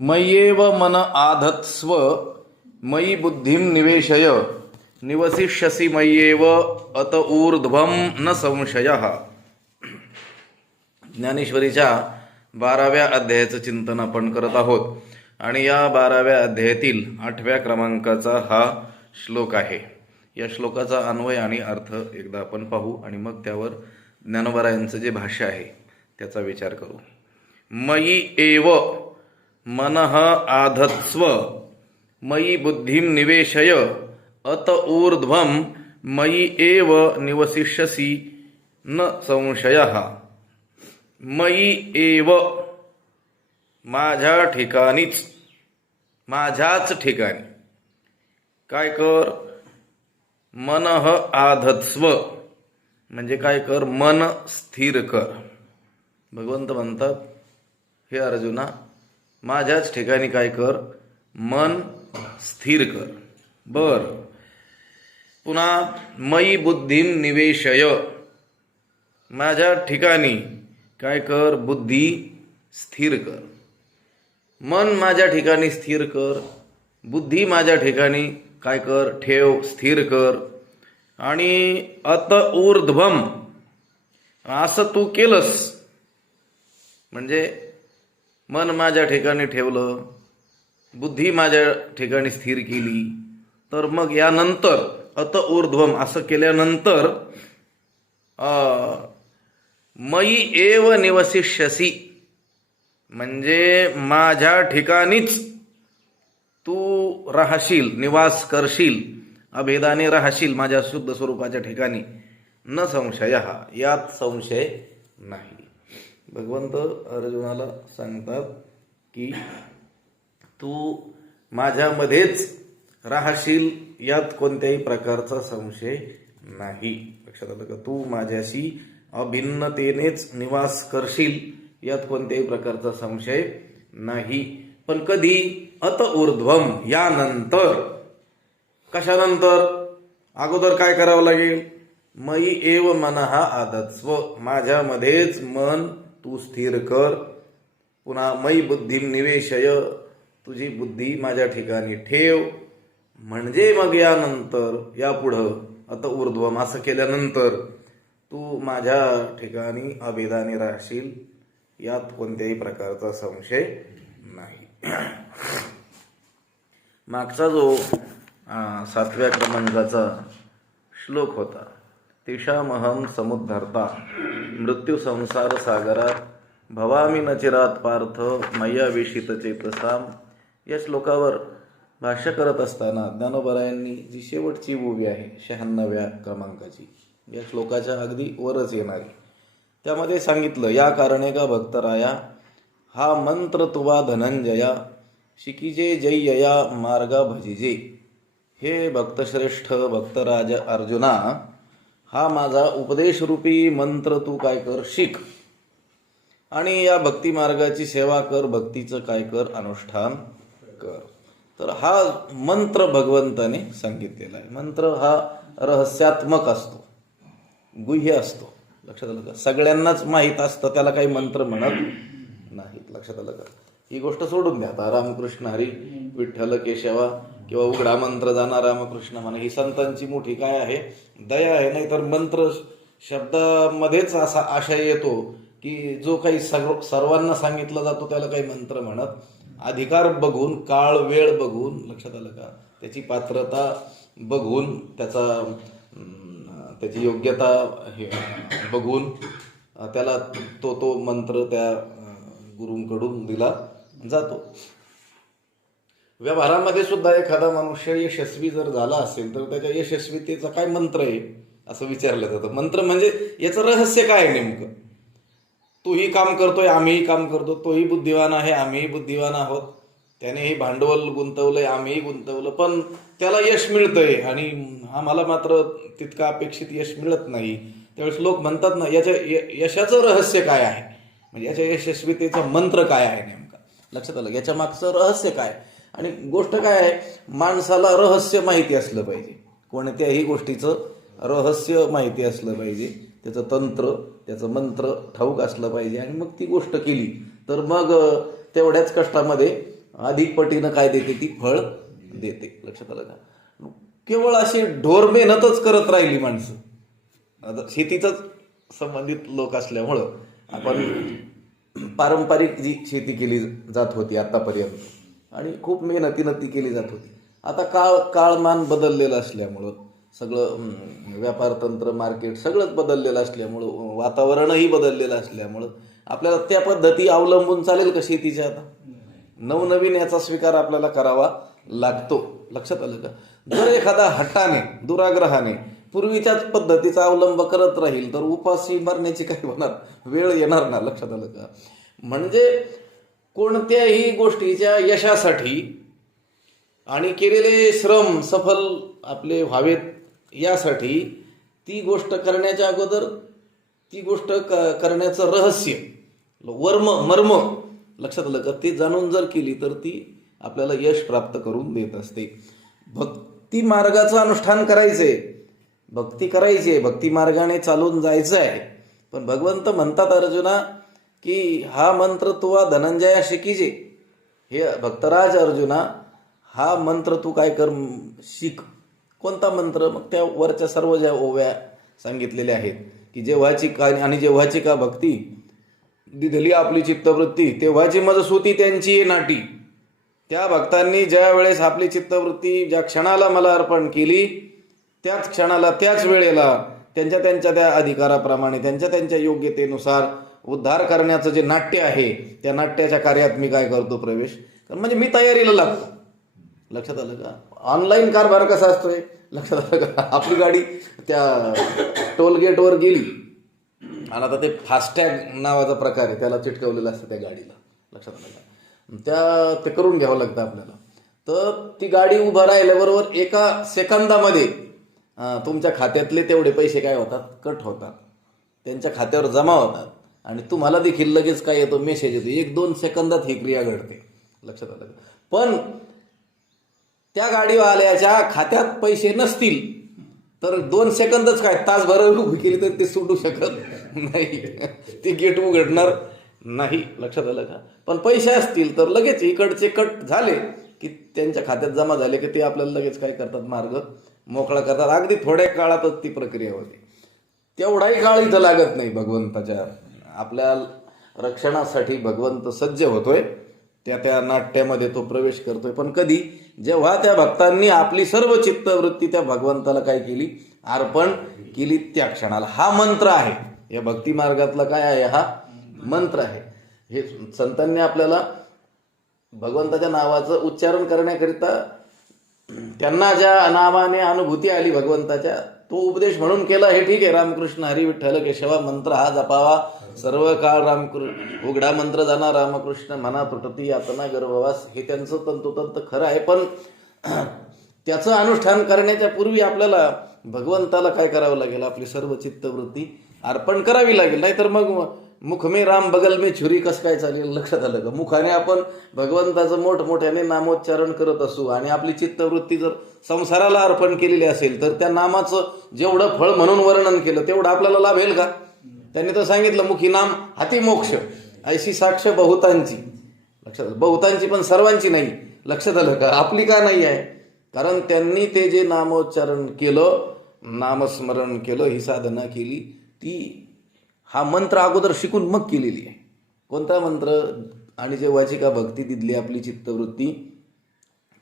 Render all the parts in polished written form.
मय्येव मन आधत्स्व मयि बुद्धिं निवेशय निवसिष्यसि मय्येव अत ऊर्ध्वं न संशयः. ज्ञानेश्वरीच्या 12व्या अध्यायाचं चिंतन आपण करत आहोत आणि या 12व्या अध्यायातील 8व्या क्रमांकाचा हा श्लोक आहे. या श्लोकाचा अन्वय आणि अर्थ एकदा आपण पाहू आणि मग त्यावर ज्ञानोबरायांचं जे भाष्य आहे त्याचा विचार करू. मयि एव मनः आधत्स्व मयि बुद्धिं निवेशय अत ऊर्ध्वं मयि एव निवसिष्यसि न संशयः. मयि एव माझ्या ठिकाणीच, माझ्याच ठिकाणी काय कर, मनः आधत्स्व म्हणजे काय कर, मन स्थिर कर. भगवंत म्हणतात, हे अर्जुना, माझ्याच ठिकाणी काय कर, मन स्थिर कर. बर, पुन्हा मयि बुद्धिं निवेशय, माझ्या ठिकाणी काय कर, बुद्धी स्थिर कर. मन माझ्या ठिकाणी स्थिर कर, बुद्धी माझ्या ठिकाणी काय कर, ठेव, स्थिर कर. आणि अत ऊर्ध्वम, असं तू केलंस म्हणजे मन माझ्या ठिकाणी ठेवलं, बुद्धी माझ्या ठिकाणी स्थिर केली, तर मग यानंतर अत ऊर्ध्वम असं केल्यानंतर मयि एव निवसिष्यसि म्हणजे माझ्या ठिकाणीच तू राहशील, निवास करशील, अभेदाने राहशील माझ्या शुद्ध स्वरूपाच्या ठिकाणी. न संशय, यात संशय नाही. भगवंत अर्जुनाला सांगतात की तू माझ्यामध्येच राहशील, यात कोणत्याही प्रकारचा संशय नाही. लक्षात आलं का? तू माझ्याशी अभिन्नतेनेच निवास करशील, यात कोणत्याही प्रकारचा संशय नाही. पण कधी? अत ऊर्ध्वम, यानंतर. कशानंतर? अगोदर काय करावं लागेल? मयि एव मनः आधत्स्व, माझ्यामध्येच मन तू स्थिर कर. पुन्हा मयि बुद्धिं निवेशय, तुझी बुद्धी माझ्या ठिकाणी ठेव. म्हणजे मग यानंतर, यापुढं अत ऊर्ध्वम असं केल्यानंतर तू माझ्या ठिकाणी अभेदाने राहशील, यात कोणत्याही प्रकारचा संशय नाही. मागचा जो 7व्या क्रमांकाचा श्लोक होता, तेषामहं समुद्धर्ता मृत्यू संसार सागरात भवामी न चिरात पार्थ मय्या विषित चेतसाम. या श्लोकावर भाष्य करत असताना ज्ञानोबरायांनी जी शेवटची ओवी आहे 96व्या क्रमांकाची, या श्लोकाच्या अगदी वरच येणारी, त्यामध्ये सांगितलं, या कारणे का भक्तराया हा मंत्र तुवा धनंजया शिकीजे जय्यया मार्गा भजिजे. हे भक्तश्रेष्ठ भक्तराज अर्जुना, हा माझा उपदेशरूपी मंत्र तू काय कर, शिक आणि या भक्ती मार्गाची सेवा कर, भक्तीचं काय कर, अनुष्ठान कर. तर हा मंत्र भगवंताने सांगितलेला आहे. मंत्र हा रहस्यात्मक असतो, गुह्य असतो. लक्षात आलं का? सगळ्यांनाच माहीत असतं, त्याला काही मंत्र म्हणत नाहीत. लक्षात आलं का? ही गोष्ट सोडून द्या. आता रामकृष्ण हरी विठ्ठल केशवा किंवा उघडा मंत्र जाणा रामकृष्ण म्हणा, ही संतांची मोठी काय आहे, दया आहे. नाहीतर मंत्र शब्दामध्येच असा आशय येतो की जो काही सर्वांना सांगितला जातो त्याला काही मंत्र म्हणत. अधिकार बघून, काळ वेळ बघून, लक्षात आलं का, त्याची पात्रता बघून, त्याची योग्यता हे बघून त्याला तो मंत्र त्या गुरूंकडून दिला जातो. व्यवहारामध्ये सुद्धा एखादा मनुष्य यशस्वी जर झाला असेल तर त्याच्या यशस्वीतेचा काय मंत्र आहे असं विचारलं जातं. मंत्र म्हणजे याचं रहस्य काय आहे नेमकं? तूही काम करतोय, आम्हीही काम करतो, तोही बुद्धिवान आहे, आम्हीही बुद्धिवान आहोत, त्यानेही भांडवल गुंतवलंय, आम्हीही गुंतवलं, पण त्याला यश मिळतंय आणि आम्हाला मात्र तितकं अपेक्षित यश मिळत नाही. त्यावेळेस लोक म्हणतात ना, याच्या यशाचं रहस्य काय आहे, म्हणजे याच्या यशस्वीतेचा मंत्र काय आहे नेमका. लक्षात आलं? याच्या मागचं रहस्य काय. आणि गोष्ट काय आहे, माणसाला रहस्य माहिती असलं पाहिजे, कोणत्याही गोष्टीचं रहस्य माहिती असलं पाहिजे, त्याचं तंत्र, त्याचं मंत्र ठाऊक असलं पाहिजे. आणि मग ती गोष्ट केली तर मग तेवढ्याच कष्टामध्ये अधिक पटीनं काय देते, ती फळ देते. लक्षात आलं का? केवळ अशी ढोर मेहनतच करत राहिली माणसं. आता शेतीचाच संबंधित लोक असल्यामुळं आपण पारंपरिक जी शेती केली जात होती आतापर्यंत आणि खूप मेहनतीनं ती केली जात होती. आता काळमान बदललेलं असल्यामुळं सगळं व्यापार तंत्र, मार्केट सगळंच बदललेलं असल्यामुळं, वातावरणही बदललेलं असल्यामुळं आपल्याला त्या पद्धती अवलंबून चालेल का शेतीच्या? आता नवनवीन याचा स्वीकार आपल्याला करावा लागतो. लक्षात आलं का? जर एखादा हट्टाने, दुराग्रहाने पूर्वीच्याच पद्धतीचा अवलंब करत राहील तर उपाशी मरण्याची काही होणार वेळ येणार ना. लक्षात आलं का? म्हणजे कोणत्याही गोष्टीच्या यशासाठी आणि केलेले श्रम सफल आपले व्हावेत यासाठी ती गोष्ट करण्याच्या अगोदर ती गोष्ट करण्याचं रहस्य, मर्म लक्षात आलं का, ते जाणून जर केली तर ती आपल्याला यश प्राप्त करून देत असते. भक्ती मार्गाचं अनुष्ठान करायचंय, भक्ती करायची आहे, भक्ती मार्गाने चालून जायचं आहे. पण भगवंत म्हणतात अर्जुना की हा मंत्र तुवा धनंजया शिकीजे. हे भक्तराज अर्जुना, हा मंत्र तू काय कर, शिक. कोणता मंत्र? मग त्या वरच्या सर्व ज्या ओव्या सांगितलेल्या आहेत की जेव्हाची का आणि जेव्हाची का भक्ती दिधली आपली चित्तवृत्ती, तेव्हाची मजसूती त्यांची नाटी. त्या भक्तांनी ज्या वेळेस आपली चित्तवृत्ती ज्या क्षणाला मला अर्पण केली, त्याच क्षणाला, त्याच वेळेला त्यांच्या त्या अधिकाराप्रमाणे, त्यांच्या योग्यतेनुसार उद्धार करण्याचं जे नाट्य आहे, त्या नाट्याच्या कार्यात मी काय करतो, प्रवेश. म्हणजे मी तयारीला लागतो. लक्षात आलं का? ऑनलाईन कारभार कसा असतोय? लक्षात आलं का? आपली गाडी त्या टोलगेटवर गेली आणि आता ते फास्टॅग नावाचा प्रकार आहे, त्याला चिटकवलेलं असतं त्या गाडीला. लक्षात आलं का? ते करून घ्यावं लागतं आपल्याला. तर ती गाडी उभं राहिल्याबरोबर एका सेकंदामध्ये तुमच्या खात्यातले तेवढे पैसे काय होतात, कट होतात, त्यांच्या खात्यावर जमा होतात आणि तुम्हाला देखील लगेच काय येतो, मेसेज येतो. 1-2 सेकंदात ही क्रिया घडते. लक्षात आलं का? पण त्या गाडीवाल्याच्या खात्यात पैसे नसतील तर 2 सेकंदच काय, तासभर उभी केली तर ते सुटू शकत नाही, ते गेट उघडणार नाही. लक्षात आलं का? पण पैसे असतील तर लगेच इकडचे कट झाले की त्यांच्या खात्यात जमा झाले की ते आपल्याला लगेच काय करतात, मार्ग मोकळा करतात. अगदी थोड्या काळातच ती प्रक्रिया होते. तेवढाही काळ इथं लागत नाही. भगवंताच्या आपल्या रक्षणासाठी भगवंत सज्ज होतोय, त्या नाट्यामध्ये तो प्रवेश करतोय. पण कधी? जेव्हा त्या भक्तांनी आपली सर्व चित्तवृत्ती त्या भगवंताला काय केली, अर्पण केली, त्या क्षणाला. हा मंत्र आहे या भक्ती मार्गातला. काय आहे? हा मंत्र आहे. हे संतांनी आपल्याला भगवंताच्या नावाचं उच्चारण करण्याकरिता त्यांना ज्या नावाने अनुभूती आली भगवंताच्या, तो उपदेश म्हणून केला. हे ठीक आहे, रामकृष्ण हरी विठ्ठल केशवा मंत्र हा जपावा सर्व काळ, उघडा मंत्र जाणा रामकृष्ण मना तुटती यातना गर्भवास, हे त्यांचं तंतोतंत खरं आहे. पण त्याचं अनुष्ठान करण्याच्या पूर्वी आपल्याला भगवंताला काय करावं लागेल, आपली सर्व चित्तवृत्ती अर्पण करावी लागेल. नाहीतर मग मुख में राम बगल में छुरी कसं काय चालेल? लक्षात आलं का? मुखाने आपण भगवंताचं मोठमोठ्याने नामोच्चारण करत असू आणि आपली चित्तवृत्ती जर संसाराला अर्पण केलेली असेल तर त्या नामाचं जेवढं फळ म्हणून वर्णन केलं तेवढं आपल्याला लाभेल का? त्यांनी तर सांगितलं मुखी नाम हाती मोक्ष, ऐशी साक्ष बहुतांची. लक्षात आलं? बहुतांची पण सर्वांची नाही. लक्षात आलं का? आपली का नाही आहे? कारण त्यांनी ते जे नामोच्चारण केलं, नामस्मरण केलं, ही साधना केली, ती हा मंत्र अगोदर शिकून मग केलेली आहे. कोणता मंत्र? आणि जेव्हाची का भक्ती दिली आपली चित्तवृत्ती,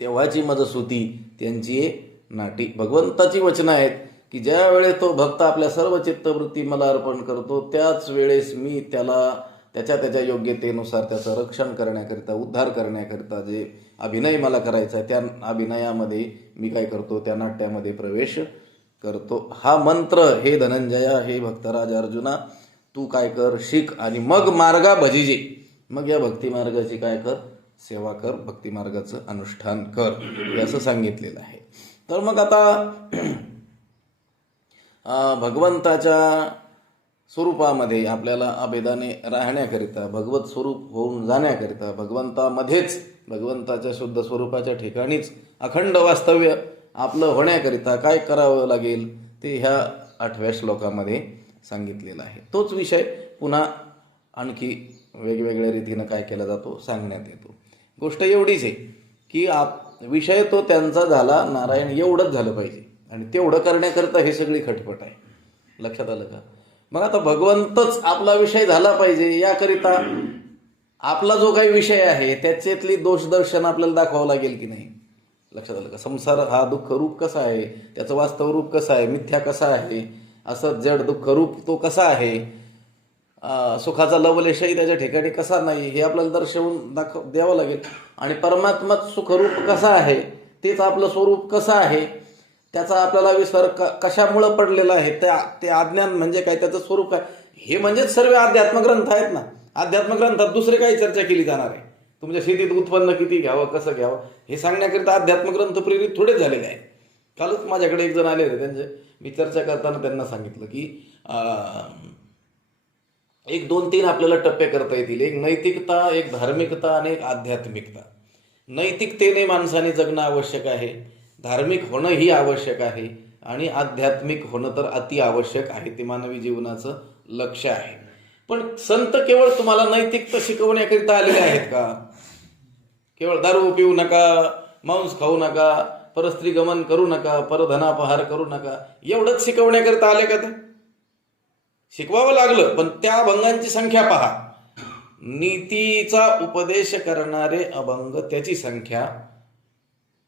तेव्हाची मजसूती त्यांची नाटी. भगवंताची वचनं आहेत की ज्या वेळेस तो भक्त आपल्या सर्व चित्तवृत्ती मला अर्पण करतो, त्याच वेळेस मी त्याला त्याच्या योग्यतेनुसार त्याचं रक्षण करण्याकरिता, उद्धार करण्याकरिता जे अभिनय मला करायचा आहे, त्या अभिनयामध्ये मी काय करतो, त्या नाट्यामध्ये प्रवेश करतो. हा मंत्र हे धनंजया, हे भक्तराज अर्जुना, तू काय कर, शिक आणि मग मार्गा भजिजे. मग या भक्ती मार्गाची काय कर, सेवा कर, भक्ती मार्गाचं अनुष्ठान कर, असं सांगितलेलं आहे. तर मग आता भगवंताच्या स्वरूपामध्ये आपल्याला अभेदाने राहण्याकरिता, भगवत स्वरूप होऊन जाण्याकरिता, भगवंतामध्येच, भगवंताच्या शुद्ध स्वरूपाच्या ठिकाणीच अखंड वास्तव्य आपलं होण्याकरिता काय करावं लागेल ते ह्या 8व्या श्लोकामध्ये सांगितलेला आहे. तोच विषय पुन्हा आणखी वेगवेगळ्या रीतीनं काय केला जातो सांगण्यात येतो. गोष्ट एवढीच आहे की विषय तो त्यांचा झाला नारायण एवढंच झालं पाहिजे, आणि तेवढं करण्याकरता हे सगळी खटपट आहे. लक्षात आलं का? मग आता भगवंतच आपला विषय झाला पाहिजे याकरिता आपला जो काही विषय आहे त्याच्यातली दोषदर्शन आपल्याला दाखवावं लागेल की नाही? लक्षात आलं का? संसार हा दुःख रूप कसा आहे, त्याचं वास्तव रूप कसं आहे, मिथ्या कसा आहे, असं जड दुःख रूप तो कसा आहे, सुखाचा लवलेशही त्याच्या ठिकाणी कसा नाही, हे आपल्याला दर्शवून द्यावं लागेल. आणि परमात्माच सुखरूप कसा आहे, तेच आपलं स्वरूप कसं आहे, त्याचा आपल्याला विसर कशामुळं पडलेला आहे, ते अज्ञान म्हणजे काय, त्याचं स्वरूप काय, हे म्हणजेच सर्व अध्यात्मग्रंथ आहेत ना. अध्यात्मग्रंथात दुसरे काही चर्चा केली जाणार आहे? तुमच्या शेतीत उत्पन्न किती घ्यावं, कसं घ्यावं, हे सांगण्याकरिता अध्यात्मग्रंथ प्रेरित थोडेच झालेले आहेत. कालच माझ्याकडे एक जण आले होते, मी चर्चा करताना त्यांना सांगितलं की एक 2-3 आपल्याला टप्पे करता येतील. एक नैतिकता, एक धार्मिकता आणि एक आध्यात्मिकता. नैतिकतेने माणसाने जगणं आवश्यक आहे, धार्मिक होणं ही आवश्यक आहे, आणि आध्यात्मिक होणं तर अति आवश्यक आहे. ते मानवी जीवनाचं लक्ष्य आहे. पण संत केवळ तुम्हाला नैतिकता शिकवण्याकरिता आलेले आहेत का? केवळ दारू पिऊ नका, मांस खाऊ नका, परस्त्री गमन करू नका, परधनापहार करू नका, एवढंच शिकवण्याकरिता आले का? ते शिकवावं लागलं, पण त्या अभंगांची संख्या पहा. नीतीचा उपदेश करणारे अभंग त्याची संख्या,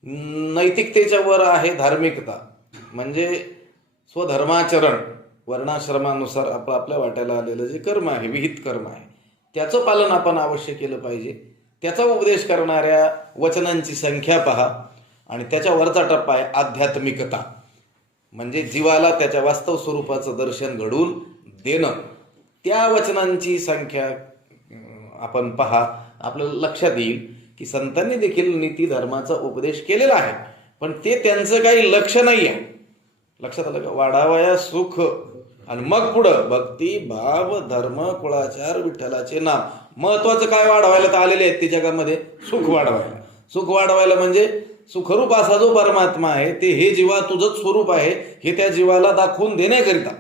नैतिकतेच्या वर आहे धार्मिकता, म्हणजे स्वधर्माचरण, वर्णाश्रमानुसार आपल्या वाट्याला आलेलं जे कर्म आहे, विहित कर्म आहे, त्याचं पालन आपण अवश्य केलं पाहिजे. त्याचा उपदेश करणाऱ्या वचनांची संख्या पहा. आणि त्याच्यावरचा टप्पा आहे आध्यात्मिकता, म्हणजे जीवाला त्याच्या वास्तव स्वरूपाचं दर्शन घडवून देणं. त्या वचनांची संख्या आपण पहा, आपल्याला लक्षात येईल की संतांनी देखील नीती धर्माचा उपदेश केलेला आहे, पण ते त्यांचं काही लक्ष नाही आहे. लक्षात आलं का? वाढावया सुख, आणि मग पुढं भक्ती, भाव, धर्म, कुळाचार, विठ्ठलाचे नाम. महत्वाचं काय वाढवायला तर आलेले आहेत ते जगामध्ये? सुख वाढवायला. सुख वाढवायला म्हणजे सुखरूप असा जो परमात्मा आहे ते हे जीवा तुझंच स्वरूप आहे हे त्या जीवाला दाखवून देण्याकरिता.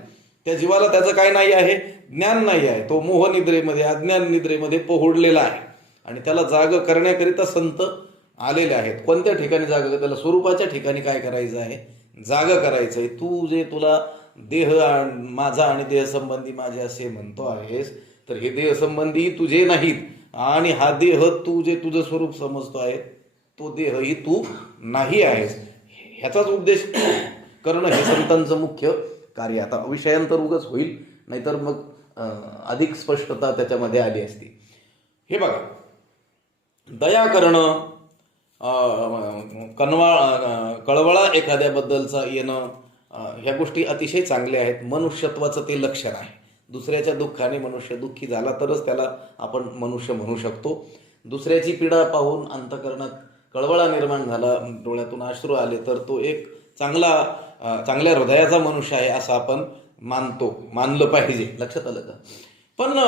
त्या जीवाला त्याचं काय नाही आहे? ज्ञान नाही आहे. तो मोहनिद्रेमध्ये, अज्ञान निद्रेमध्ये पोहोडलेला आहे, आणि त्याला जाग करण्याकरिता संत आलेले आहेत. कोणत्या ठिकाणी जाग? त्याला स्वरूपाच्या ठिकाणी काय करायचं आहे? जाग करायचं आहे. तू जे तुला देह माझा आणि देहसंबंधी माझे असे म्हणतो आहेस, तर हे देहसंबंधी तुझे नाहीत, आणि हा देह तू जे तुझं स्वरूप समजतो आहे तो देहही तू नाही आहेस. ह्याचाच उपदेश करणं हे संतांचं मुख्य कार्य. आता विषयांतर उगाच होईल, नाहीतर मग अधिक स्पष्टता त्याच्यामध्ये आली असती. हे बघा, दया करणं, कळवळा एखाद्याबद्दलचा येणं, ह्या गोष्टी अतिशय चांगल्या आहेत. मनुष्यत्वाचं ते लक्षण आहे. दुसऱ्याच्या दुःखाने मनुष्य दुःखी झाला तरच त्याला आपण मनुष्य म्हणू शकतो. दुसऱ्याची पीडा पाहून अंतःकरणात कळवळा निर्माण झाला, डोळ्यातून अश्रू आले, तर तो एक चांगल्या हृदयाचा मनुष्य आहे असं आपण मानलं पाहिजे. लक्षात आलं का? पण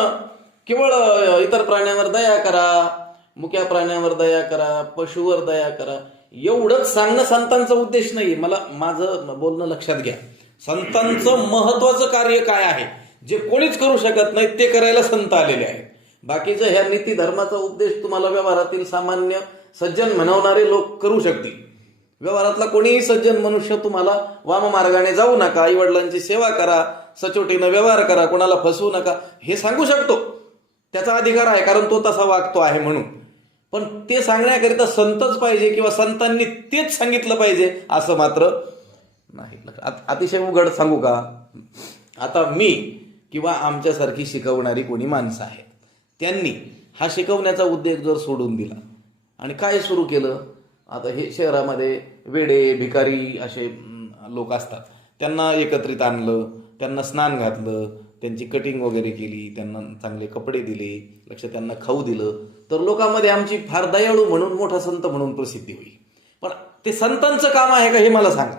केवळ इतर प्राण्यांवर दया करा, मुक्या प्राण्यांवर दया करा, पशुवर दया करा, एवढंच सांगणं संतांचा उद्देश नाही. माझं बोलणं लक्षात घ्या. संतांचं महत्वाचं कार्य काय आहे, जे कोणीच करू शकत नाही ते करायला संत आलेले आहेत. बाकीचं ह्या नीती धर्माचा उपदेश तुम्हाला व्यवहारातील सामान्य सज्जन म्हणवणारे लोक करू शकतील. व्यवहारातला कोणीही सज्जन मनुष्य तुम्हाला वाममार्गाने जाऊ नका, आई वडिलांची सेवा करा, सचोटीनं व्यवहार करा, कोणाला फसवू नका, हे सांगू शकतो. त्याचा अधिकार आहे, कारण तो तसा वागतो आहे म्हणून. पण ते सांगण्याकरिता संतच पाहिजे किंवा संतांनी तेच सांगितलं पाहिजे असं मात्र नाही. अतिशय उघड सांगू का? आता मी किंवा आमच्यासारखी शिकवणारी कोणी माणसं आहेत, त्यांनी हा शिकवण्याचा उद्देश जर सोडून दिला आणि काय सुरू केलं, आता हे शहरामध्ये वेडे भिकारी असे लोक असतात, त्यांना एकत्रित आणलं, त्यांना स्नान घातलं, त्यांची कटिंग वगैरे केली, त्यांना चांगले कपडे दिले, त्यांना खाऊ दिलं, तर लोकांमध्ये आमची फार दयाळू म्हणून, मोठा संत म्हणून प्रसिद्धी होईल. पण ते संतांचं काम आहे का हे मला सांगा.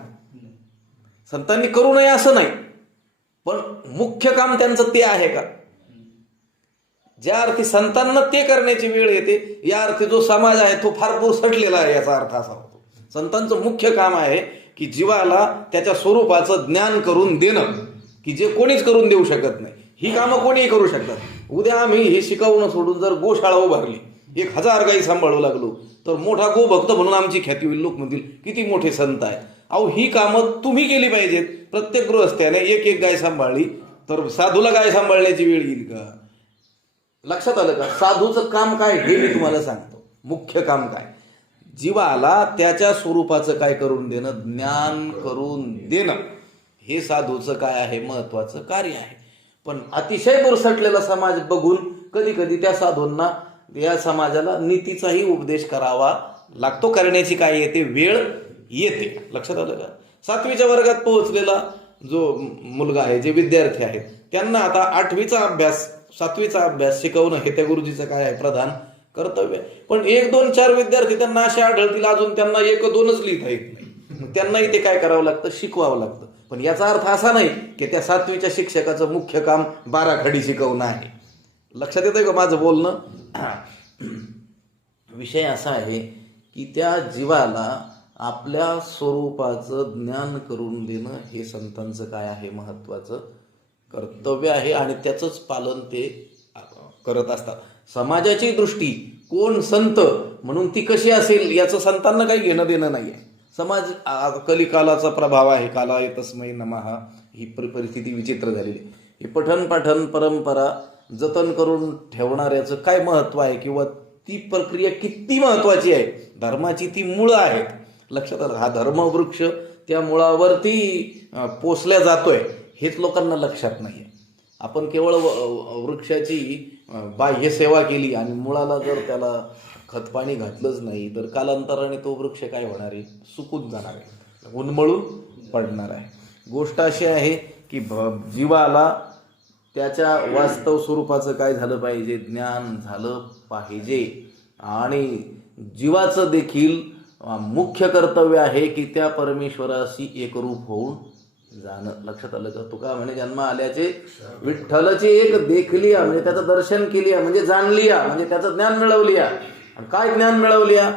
संतांनी करू नये असं नाही, पण मुख्य काम त्यांचं ते आहे का? ज्या अर्थी संतांना ते करण्याची वेळ येते, या अर्थी जो समाज आहे तो फार पुरसटलेला आहे, याचा अर्थ असा होतो. संतांचं मुख्य काम आहे की जीवाला त्याच्या स्वरूपाचं ज्ञान करून देणं, की जे कोणीच करून देऊ शकत नाही. ही कामं कोणीही करू शकतात. उद्या आम्ही हे शिकवणं सोडून जर गोशाळा उभारली 1000 गाई सांभाळू लागलो तर मोठा गोभक्त म्हणून आमची ख्याती होईल. लोक म्हणतील किती मोठे संत आहे. अहो ही कामं तुम्ही केली पाहिजेत. प्रत्येक गृहस्थ्याने एक गाय सांभाळली तर साधूला गाय सांभाळण्याची वेळ येईल का? लक्षात आलं का? साधूचं काम काय हे मी तुम्हाला सांगतो. मुख्य काम काय? जीवाला त्याच्या स्वरूपाचं काय करून देणं, ज्ञान करून देणं, हे साधूचं काय आहे, महत्वाचं कार्य आहे. पण अतिशय दुरसटलेला समाज बघून कधी कधी त्या साधूंना, या समाजाला नीतीचाही उपदेश करावा लागतो. करण्याची काय येते, वेळ येते. लक्षात आलं का? 7वीच्या वर्गात पोहोचलेला जो मुलगा आहे, जे विद्यार्थी आहेत, त्यांना आता 8वीचा अभ्यास 7वीचा अभ्यास शिकवणं हे त्या गुरुजीचं काय आहे, प्रधान कर्तव्य. पण 1 2 4 विद्यार्थी त्यांना असे आढळतील अजून त्यांना 1 2च लिहिता येत नाही. त्यांनाही ते काय करावं लागतं, शिकवावं लागतं. पण याचा अर्थ असा नाही की त्या 7वीच्या शिक्षकाचं मुख्य काम 12 खडी शिकवणं आहे. लक्षात येतंय का माझं बोलणं? विषय असा आहे की त्या जीवाला आपल्या स्वरूपाचं ज्ञान करून देणं हे संतांचं काय आहे, महत्वाचं कर्तव्य आहे. आणि त्याचंच पालन ते करत असतात. समाजाची दृष्टी कोण संत म्हणून ती कशी असेल याचं संतांना काही घेणं देणं नाही आहे. समाज कलिकालाचा प्रभाव आहे. काला तस्मै नमः. ही परिस्थिती विचित्र झालेली. ही पठण पाठन परंपरा जतन करून ठेवणाऱ्याचं काय महत्व आहे, किंवा ती प्रक्रिया किती महत्वाची आहे. धर्माची ती मुळं आहेत. लक्षात आलं? हा धर्मवृक्ष त्या मुळावरती पोसल्या जातोय हेच लोकांना लक्षात नाही आहे. आपण केवळ वृक्षाची बाह्य सेवा केली आणि मुळाला जर त्याला खतपाणी घातलंच नाही तर कालांतराने तो वृक्ष काय होणार आहे, सुकून जाणार आहे, उन्मळून पडणार आहे. गोष्ट अशी आहे की जीवाला त्याच्या वास्तव स्वरूपाचं काय झालं पाहिजे, ज्ञान झालं पाहिजे. आणि जीवाचं देखील मुख्य कर्तव्य आहे की त्या परमेश्वराशी एकरूप होऊन जाणं. लक्षात आलं का? तुका म्हणे जन्म आल्याचे विठ्ठलची एक देखलिया, म्हणजे त्याचं दर्शन केली म्हणजे जाणलिया, म्हणजे त्याचं ज्ञान मिळवलिया. आणि काय ज्ञान मिळवलिया?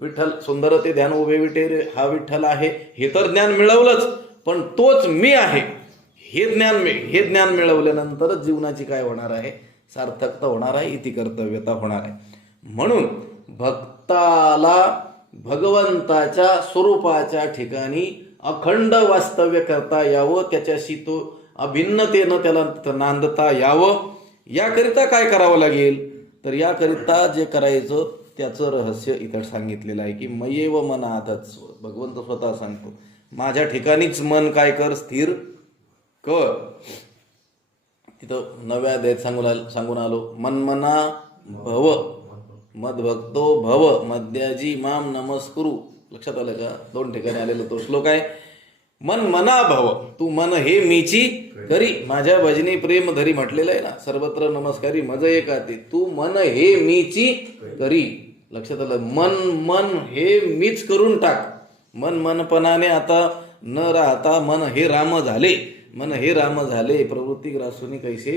विठ्ठल सुंदर ते ध्यान उभे विटे रे, हा विठ्ठल आहे हे तर ज्ञान मिळवलंच, पण तोच मी आहे हे ज्ञान मिळवल्यानंतरच जीवनाची काय होणार आहे, सार्थकता होणार आहे, इति कर्तव्यता होणार आहे. म्हणून भक्ताला भगवंताच्या स्वरूपाच्या ठिकाणी अखंड वास्तव्य करता यावं, त्याच्याशी तो अभिन्नतेनं त्याला नांदता यावं. याकरिता काय करावं लागेल तर याकरिता जे करायचं त्याचं रहस्य इथं सांगितलेलं आहे की मयेव मनाधत्स्व. भगवंत स्वतः सांगतो, माझ्या ठिकाणीच मन काय कर, स्थिर कर. तिथं 9व्या अध्यायात सांगून आलो, मनमना भव मदभक्तो भव मद्याजी माम नमस्कुरु. लक्षात आलं का? 2 ठिकाणी आलेला तो श्लोक आहे. मन मना भव, तू मन हे मीची करी, माझ्या भजनी प्रेम धरी म्हटलेलं आहे ना, सर्वत्र नमस्कारी मज एकाते, तू मन हे मीची करी. लक्षात आलं? मन हे मीच करून टाक. मनपणाने आता न राहता मन हे राम झाले, मन हे राम झाले, प्रवृत्ती ग्रासूनी कैसे,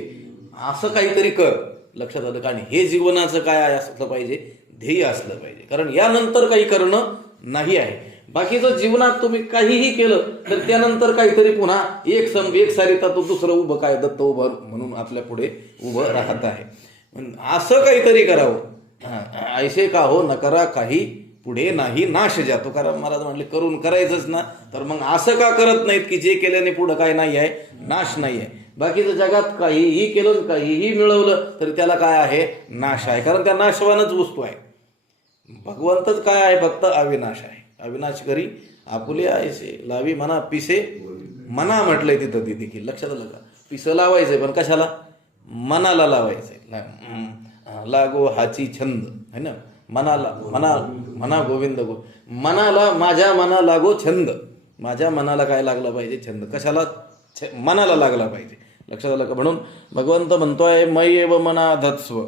असं काहीतरी कर. लक्षात आलं का? आणि हे जीवनाचं काय असलं पाहिजे, ध्येय असलं पाहिजे. कारण यानंतर काही करणं नाही आहे. बाकीचं जीवनात तुम्ही काहीही केलं तर त्यानंतर काहीतरी पुन्हा एक सारिता तो दुसरं उभं काय दत्त उभं म्हणून आपल्या पुढे उभं राहत आहे. असं काहीतरी करावं. ऐसे का हो न करा काही पुढे नाही नाश जा. तुकाराम महाराज म्हटले करून करायचंच ना, तर मग असं का करत नाहीत की जे केल्याने पुढं काय नाही आहे, नाश नाही आहे. बाकीचं जगात काहीही केलं, काहीही मिळवलं तर त्याला काय आहे, नाश आहे. कारण त्या नाशवानच वस्तू आहे. भगवंतच काय आहे, फक्त अविनाश आहे. अविनाश करी आपुले आयसे लावी मना पिसे मना म्हटलंय तिथं ती देखील. लक्षात आलं का? पिसं लावायचंय पण कशाला, मनाला लावायचंय. लागो हाची छंद है ना, मना गोविंद मनाला, माझ्या मना लागो छंद. माझ्या मनाला काय लागला पाहिजे, छंद. कशाला, मनाला लागला पाहिजे. लक्षात आलं का? म्हणून भगवंत म्हणतोय मयी एव मना धत्स्व,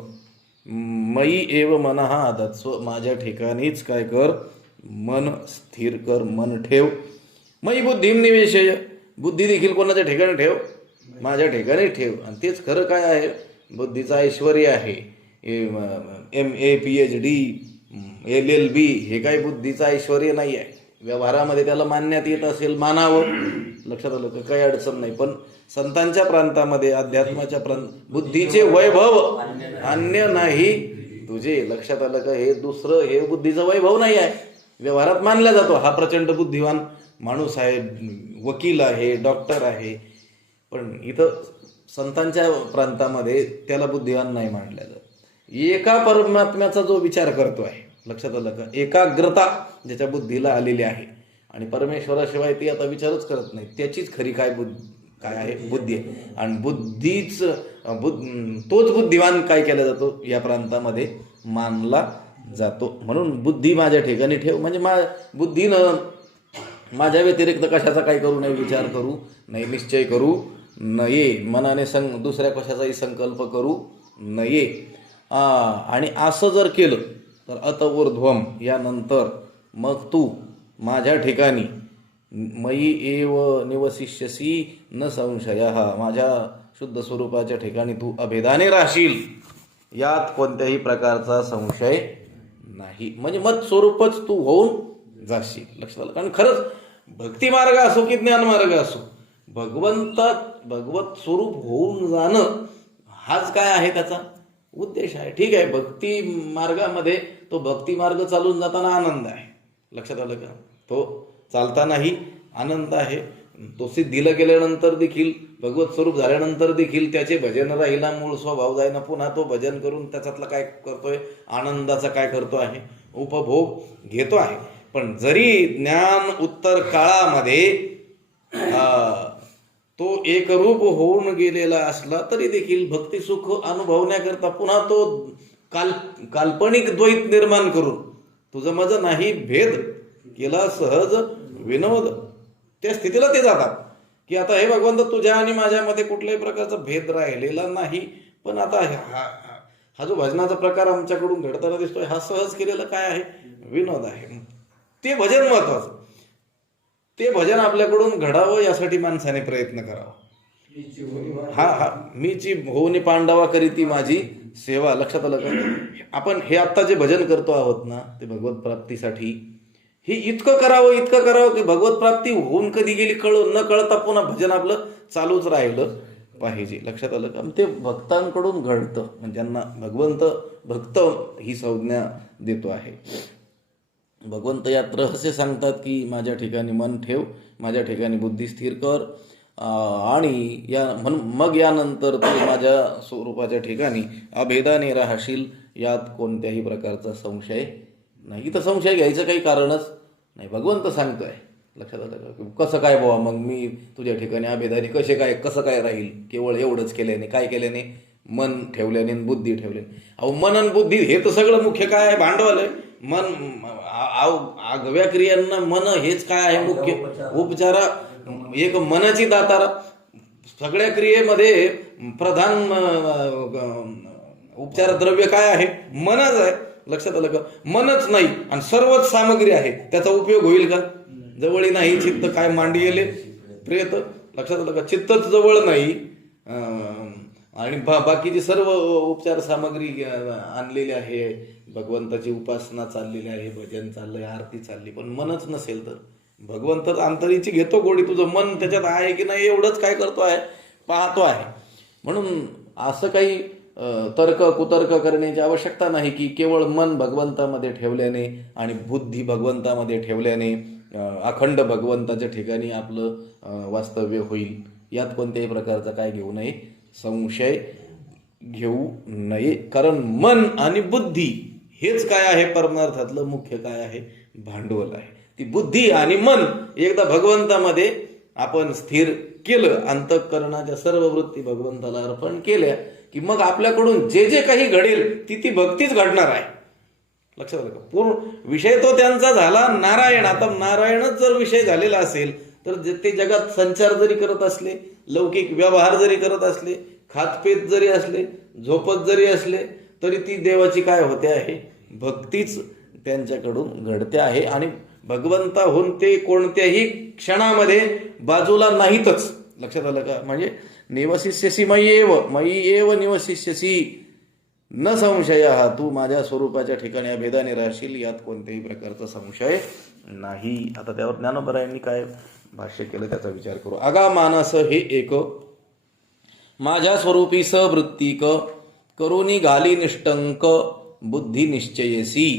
मयी एव मन हा धत्स्व, माझ्या ठिकाणीच काय कर, मन स्थिर कर, मन ठेव. मयी बुद्धीम निवेशय, बुद्धी देखील कोणाच्या ठिकाणी ठेव, माझ्या ठिकाणी ठेव. आणि तेच खरं काय आहे, बुद्धीचा ऐश्वर्य आहे. MA PhD LLB हे काही बुद्धीचं ऐश्वर्य नाही आहे. व्यवहारामध्ये त्याला मानण्यात येत असेल, मानावं. लक्षात आलं का? काही अडचण नाही. पण संतांच्या प्रांतामध्ये, अध्यात्माच्या बुद्धीचे वैभव अन्य नाही तुझे लक्षात आलं का? हे दुसरं हे बुद्धीचं वैभव नाही आहे. व्यवहारात मानला जातो हा प्रचंड बुद्धिवान माणूस आहे, वकील आहे, डॉक्टर आहे, पण इथं संतांच्या प्रांतामध्ये त्याला बुद्धिवान नाही मानलं जात. एका परमात्म्याचा जो विचार करतो आहे, लक्षात आलं का? एकाग्रता ज्याच्या बुद्धीला आलेली आहे आणि परमेश्वराशिवाय ती आता विचारच करत नाही, त्याचीच खरी काय आहे बुद्धी आहे. आणि तोच बुद्धिवान काय केला जातो या प्रांतामध्ये मानला जातो. म्हणून बुद्धी माझ्या ठिकाणी ठेव, म्हणजे बुद्धीनं माझ्या व्यतिरिक्त कशाचा काय करू नये, विचार करू नये, निश्चय करू नये, मनाने दुसऱ्या कशाचाही संकल्प करू नये. आणि असं जर केलं तर अतऊर्ध्वम, यानंतर मग तू माझ्या ठिकाणी मयी एव निवसिष्यसी न संशयः, माझ्या शुद्ध स्वरूपाच्या ठिकाणी तू अभेदाने राहशील, यात कोणत्याही प्रकारचा संशय नाही. म्हणजे मत स्वरूपच तू होऊन जाशील. लक्षात आलं? कारण खरंच भक्ती मार्ग असो की ज्ञान मार्ग असो, भगवत स्वरूप होऊन जाणं हाच काय आहे त्याचा उद्देश आहे. ठीक आहे, भक्ती मार्गामध्ये तो भक्ती मार्ग चालून जाताना आनंद आहे. लक्षात आलं का? तो चालतानाही आनंद आहे. तो सिद्धीला गेल्यानंतर देखील, भगवत स्वरूप झाल्यानंतर देखील त्याचे भजन राहिला, मूळ स्वभाव जाईना, पुन्हा तो भजन करून त्याच्यातला काय करतोय, आनंदाचा काय करतो आहे, उपभोग घेतो आहे. पण जरी ज्ञान उत्तर काळामध्ये तो एकरूप होऊन गेलेला असला तरी देखील भक्ती सुख अनुभवण्याकरता पुन्हा तो काल्पनिक द्वैत निर्माण करून तुझं माझं नाही भेद केला सहज विनोद, त्या स्थितीला ते जातात की आता हे भगवंत तुझ्या आणि माझ्यामध्ये कुठल्याही प्रकारचा भेद राहिलेला नाही. पण आता हा जो भजनाचा प्रकार आमच्याकडून घडताना दिसतोय हा सहज केलेला काय आहे, विनोद आहे. ते भजन महत्वाचं, ते भजन आपल्याकडून घडावं यासाठी माणसाने प्रयत्न करावा. मीची होऊन पांडवा करीती माझी सेवा. लक्षात आलं का? आपण हे आत्ता जे भजन करतो आहोत ना, ते भगवत प्राप्तीसाठी हे इतकं करावं की भगवत प्राप्ती होऊन कधी गेली न कळता पुन्हा भजन आपलं चालूच राहिलं पाहिजे. लक्षात आलं का? ते भक्तांकडून घडतं, म्हणजे ज्यांना भक्त ही संज्ञा देतो आहे. भगवंत यात रहस्य सांगतात की माझ्या ठिकाणी मन ठेव, माझ्या ठिकाणी बुद्धी स्थिर कर, आणि मग यानंतर तू माझ्या स्वरूपाच्या ठिकाणी अभेदाने राहशील, यात कोणत्याही प्रकारचा संशय नाही. इथं संशय घ्यायचं काही कारणच नाही, भगवंत सांगतोय. लक्षात आलं का? कसं काय बाबा मग मी तुझ्या ठिकाणी अभेदाने कसं काय राहील? केवळ एवढंच केल्याने, काय केल्याने? मन ठेवल्याने, बुद्धी ठेवल्याने. अहो मन आणि बुद्धी हे तर सगळं मुख्य काय आहे, भांडवल आहे. मन आगव्या क्रियांना मन हेच काय आहे मुख्य उपचारा, एक मनाची दातारा. सगळ्या क्रियेमध्ये प्रधान उपचार द्रव्य काय आहे? मनच आहे. लक्षात आलं का? मनच नाही आणि सर्वच सामग्री आहे, त्याचा उपयोग होईल का? जवळ नाही चित्त काय मांडी गेले प्रेत. लक्षात आलं का? चित्तच जवळ नाही आणि बाकीची सर्व उपचार सामग्री आणलेली आहे, भगवंताची उपासना चाललेली आहे, भजन चाललंय, आरती चालली, पण मनच नसेल तर भगवंत अंतरीची घेतो गोडी. तुझं मन त्याच्यात आहे की नाही एवढंच काय करतो आहे, पाहतो आहे. म्हणून असं काही कुतर्क करण्याची आवश्यकता नाही की केवळ मन भगवंतामध्ये ठेवल्याने आणि बुद्धी भगवंतामध्ये ठेवल्याने अखंड भगवंताच्या ठिकाणी आपलं वास्तव्य होईल. यात कोणत्याही प्रकारचा काय घेऊ नये, संशय घेऊ नये. कारण मन आणि बुद्धी हेच काय आहे, परमार्थातलं मुख्य काय आहे, भांडवल आहे. ती बुद्धी आणि मन एकदा भगवंतामध्ये आपण स्थिर केलं, अंतःकरणाच्या सर्व वृत्ती भगवंताला अर्पण केल्या की मग आपल्याकडून जे जे काही घडेल ती भक्तीच घडणार आहे. लक्षात आलं का? पूर्ण विषय तो त्यांचा झाला नारायण. आता नारायणच जर विषय झालेला असेल तर ते जगात संचार जरी करत असले, लौकिक व्यवहार जरी करत असले, खातपेत जरी असले, झोपत जरी असले, तरी ती देवाची काय होते आहे, भक्तीच त्यांच्याकडून घडते आहे. आणि भगवंताहून ते कोणत्याही क्षणामध्ये बाजूला नाहीतच. लक्षात आलं का? म्हणजे निवसिष्यसी मयी एव निवसिष्यसी न संशय, तू माझ्या स्वरूपाच्या ठिकाणी अभेदाने राहशील, यात कोणत्याही प्रकारचा संशय नाही. आता त्यावर ज्ञानोबरायांनी काय भाष्य केलं त्याचा विचार करू. आगा मानस हे एक माझ्या स्वरूपी सवृत्तिक करुनी घाली निष्टंक बुद्धी निश्चयसी.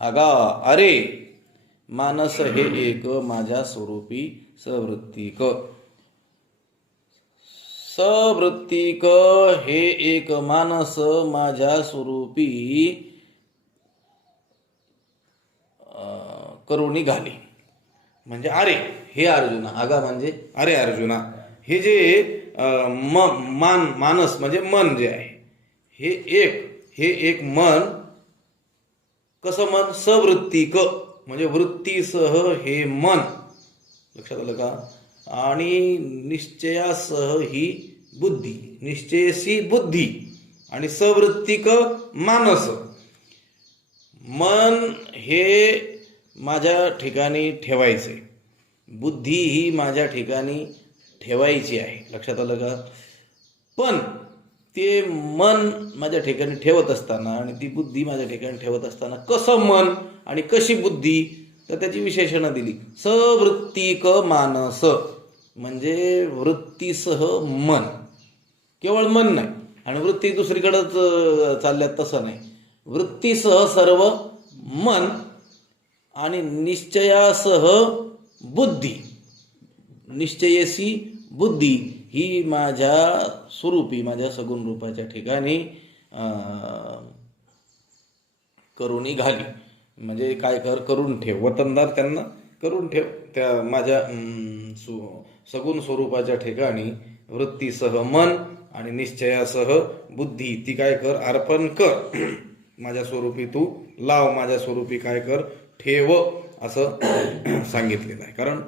अगा अरे मानस हे एक माझ्या स्वरूपी सवृत्तिक. सवृत्तिक हे एक मानस माझ्या स्वरूपी करून निघाली. म्हणजे अरे हे अर्जुना, अगा म्हणजे अरे अर्जुना, हे जे मानस म्हणजे मन जे आहे हे एक मन. कसं मन? सवृत्तिक म्हणजे वृत्तीसह हे मन. लक्षात आलं का? आणि निश्चयासह ही बुद्धी, निश्चयसी बुद्धी आणि सवृत्तिक मानस. मन हे माझ्या ठिकाणी ठेवायचे, बुद्धी ही माझ्या ठिकाणी ठेवायची आहे. लक्षात आलं का? पण ते मन माझ्या ठिकाणी ठेवत असताना आणि ती बुद्धी माझ्या ठिकाणी ठेवत असताना कसं मन आणि कशी बुद्धी, तर त्याची विशेषणं दिली. सवृत्तिक मानस म्हणजे वृत्तीसह मन. केवळ मन नाही आणि वृत्ती दुसरीकडेच चालल्यात तसं नाही. वृत्तीसह सर्व मन आणि निश्चयासह बुद्धी, निश्चयसी बुद्धी ही माझ्या स्वरूपी, माझ्या सगुण रूपाच्या ठिकाणी करून निघाली. म्हणजे काय करून ठेव, वतनदार त्यांना करून ठेव. त्या माझ्या सगुण स्वरूपाच्या ठिकाणी वृत्तीसह मन आणि निश्चयासह बुद्धी ती काय कर? अर्पण कर. माझ्या स्वरूपी तू लाव, माझ्या स्वरूपी काय कर? ठेव, असं सांगितलेलं आहे. कारण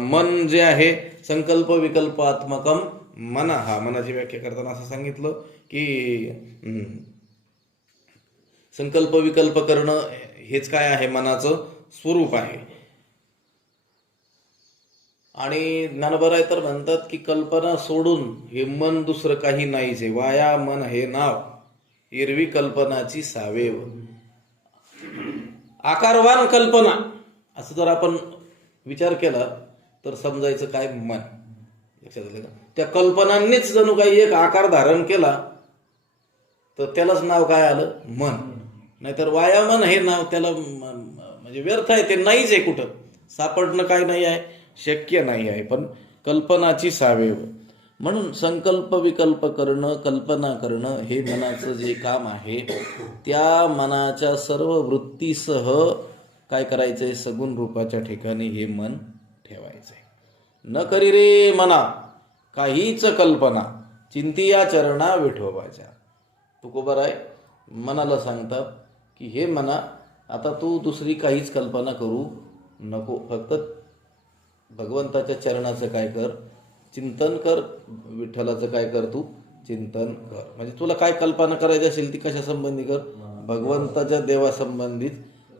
मन जे आहे संकल्प विकल्पात्मकम मना, हा मनाची व्याख्या करताना असं सांगितलं की संकल्प विकल्प करणं हेच काय आहे? मनाचं स्वरूप आहे. आणि ज्ञानोबराय तर म्हणतात की कल्पना सोडून हे मन दुसरं काही नाहीच आहे. वाया मन हे नाव, एरवी कल्पनाची सावेव. आकारवान कल्पना असं जर आपण विचार केला तर समजायचं काय? मन. लक्षात आलं का? त्या कल्पनांनीच जणू काही एक आकार धारण केला तर त्यालाच नाव काय आलं? मन. नाहीतर वायामन हे नाव त्याला म्हणजे व्यर्थ आहे, ते नाहीच आहे, कुठं सापडणं काय नाही आहे, शक्य नाही आहे. पण कल्पनाची सावेव म्हणून संकल्प विकल्प करणं, कल्पना करणं हे मनाचं जे काम आहे त्या मनाच्या सर्व वृत्तीसह काय करायचंय? सगुण रूपाच्या ठिकाणी हे मन ठेवायचंय. न करी रे मना काहीच कल्पना, चिंतिया चरणा विठोबाच्या. तुकोबाराय मनाला सांगतात की हे मना, आता तू दुसरी काहीच कल्पना करू नको, फक्त भगवंताच्या चरणाचं काय कर? चिंतन कर. विठ्ठलाचं काय कर? तू चिंतन कर. म्हणजे तुला काय कल्पना करायची असेल ती कशा संबंधी कर? भगवंताच्या देवासंबंधित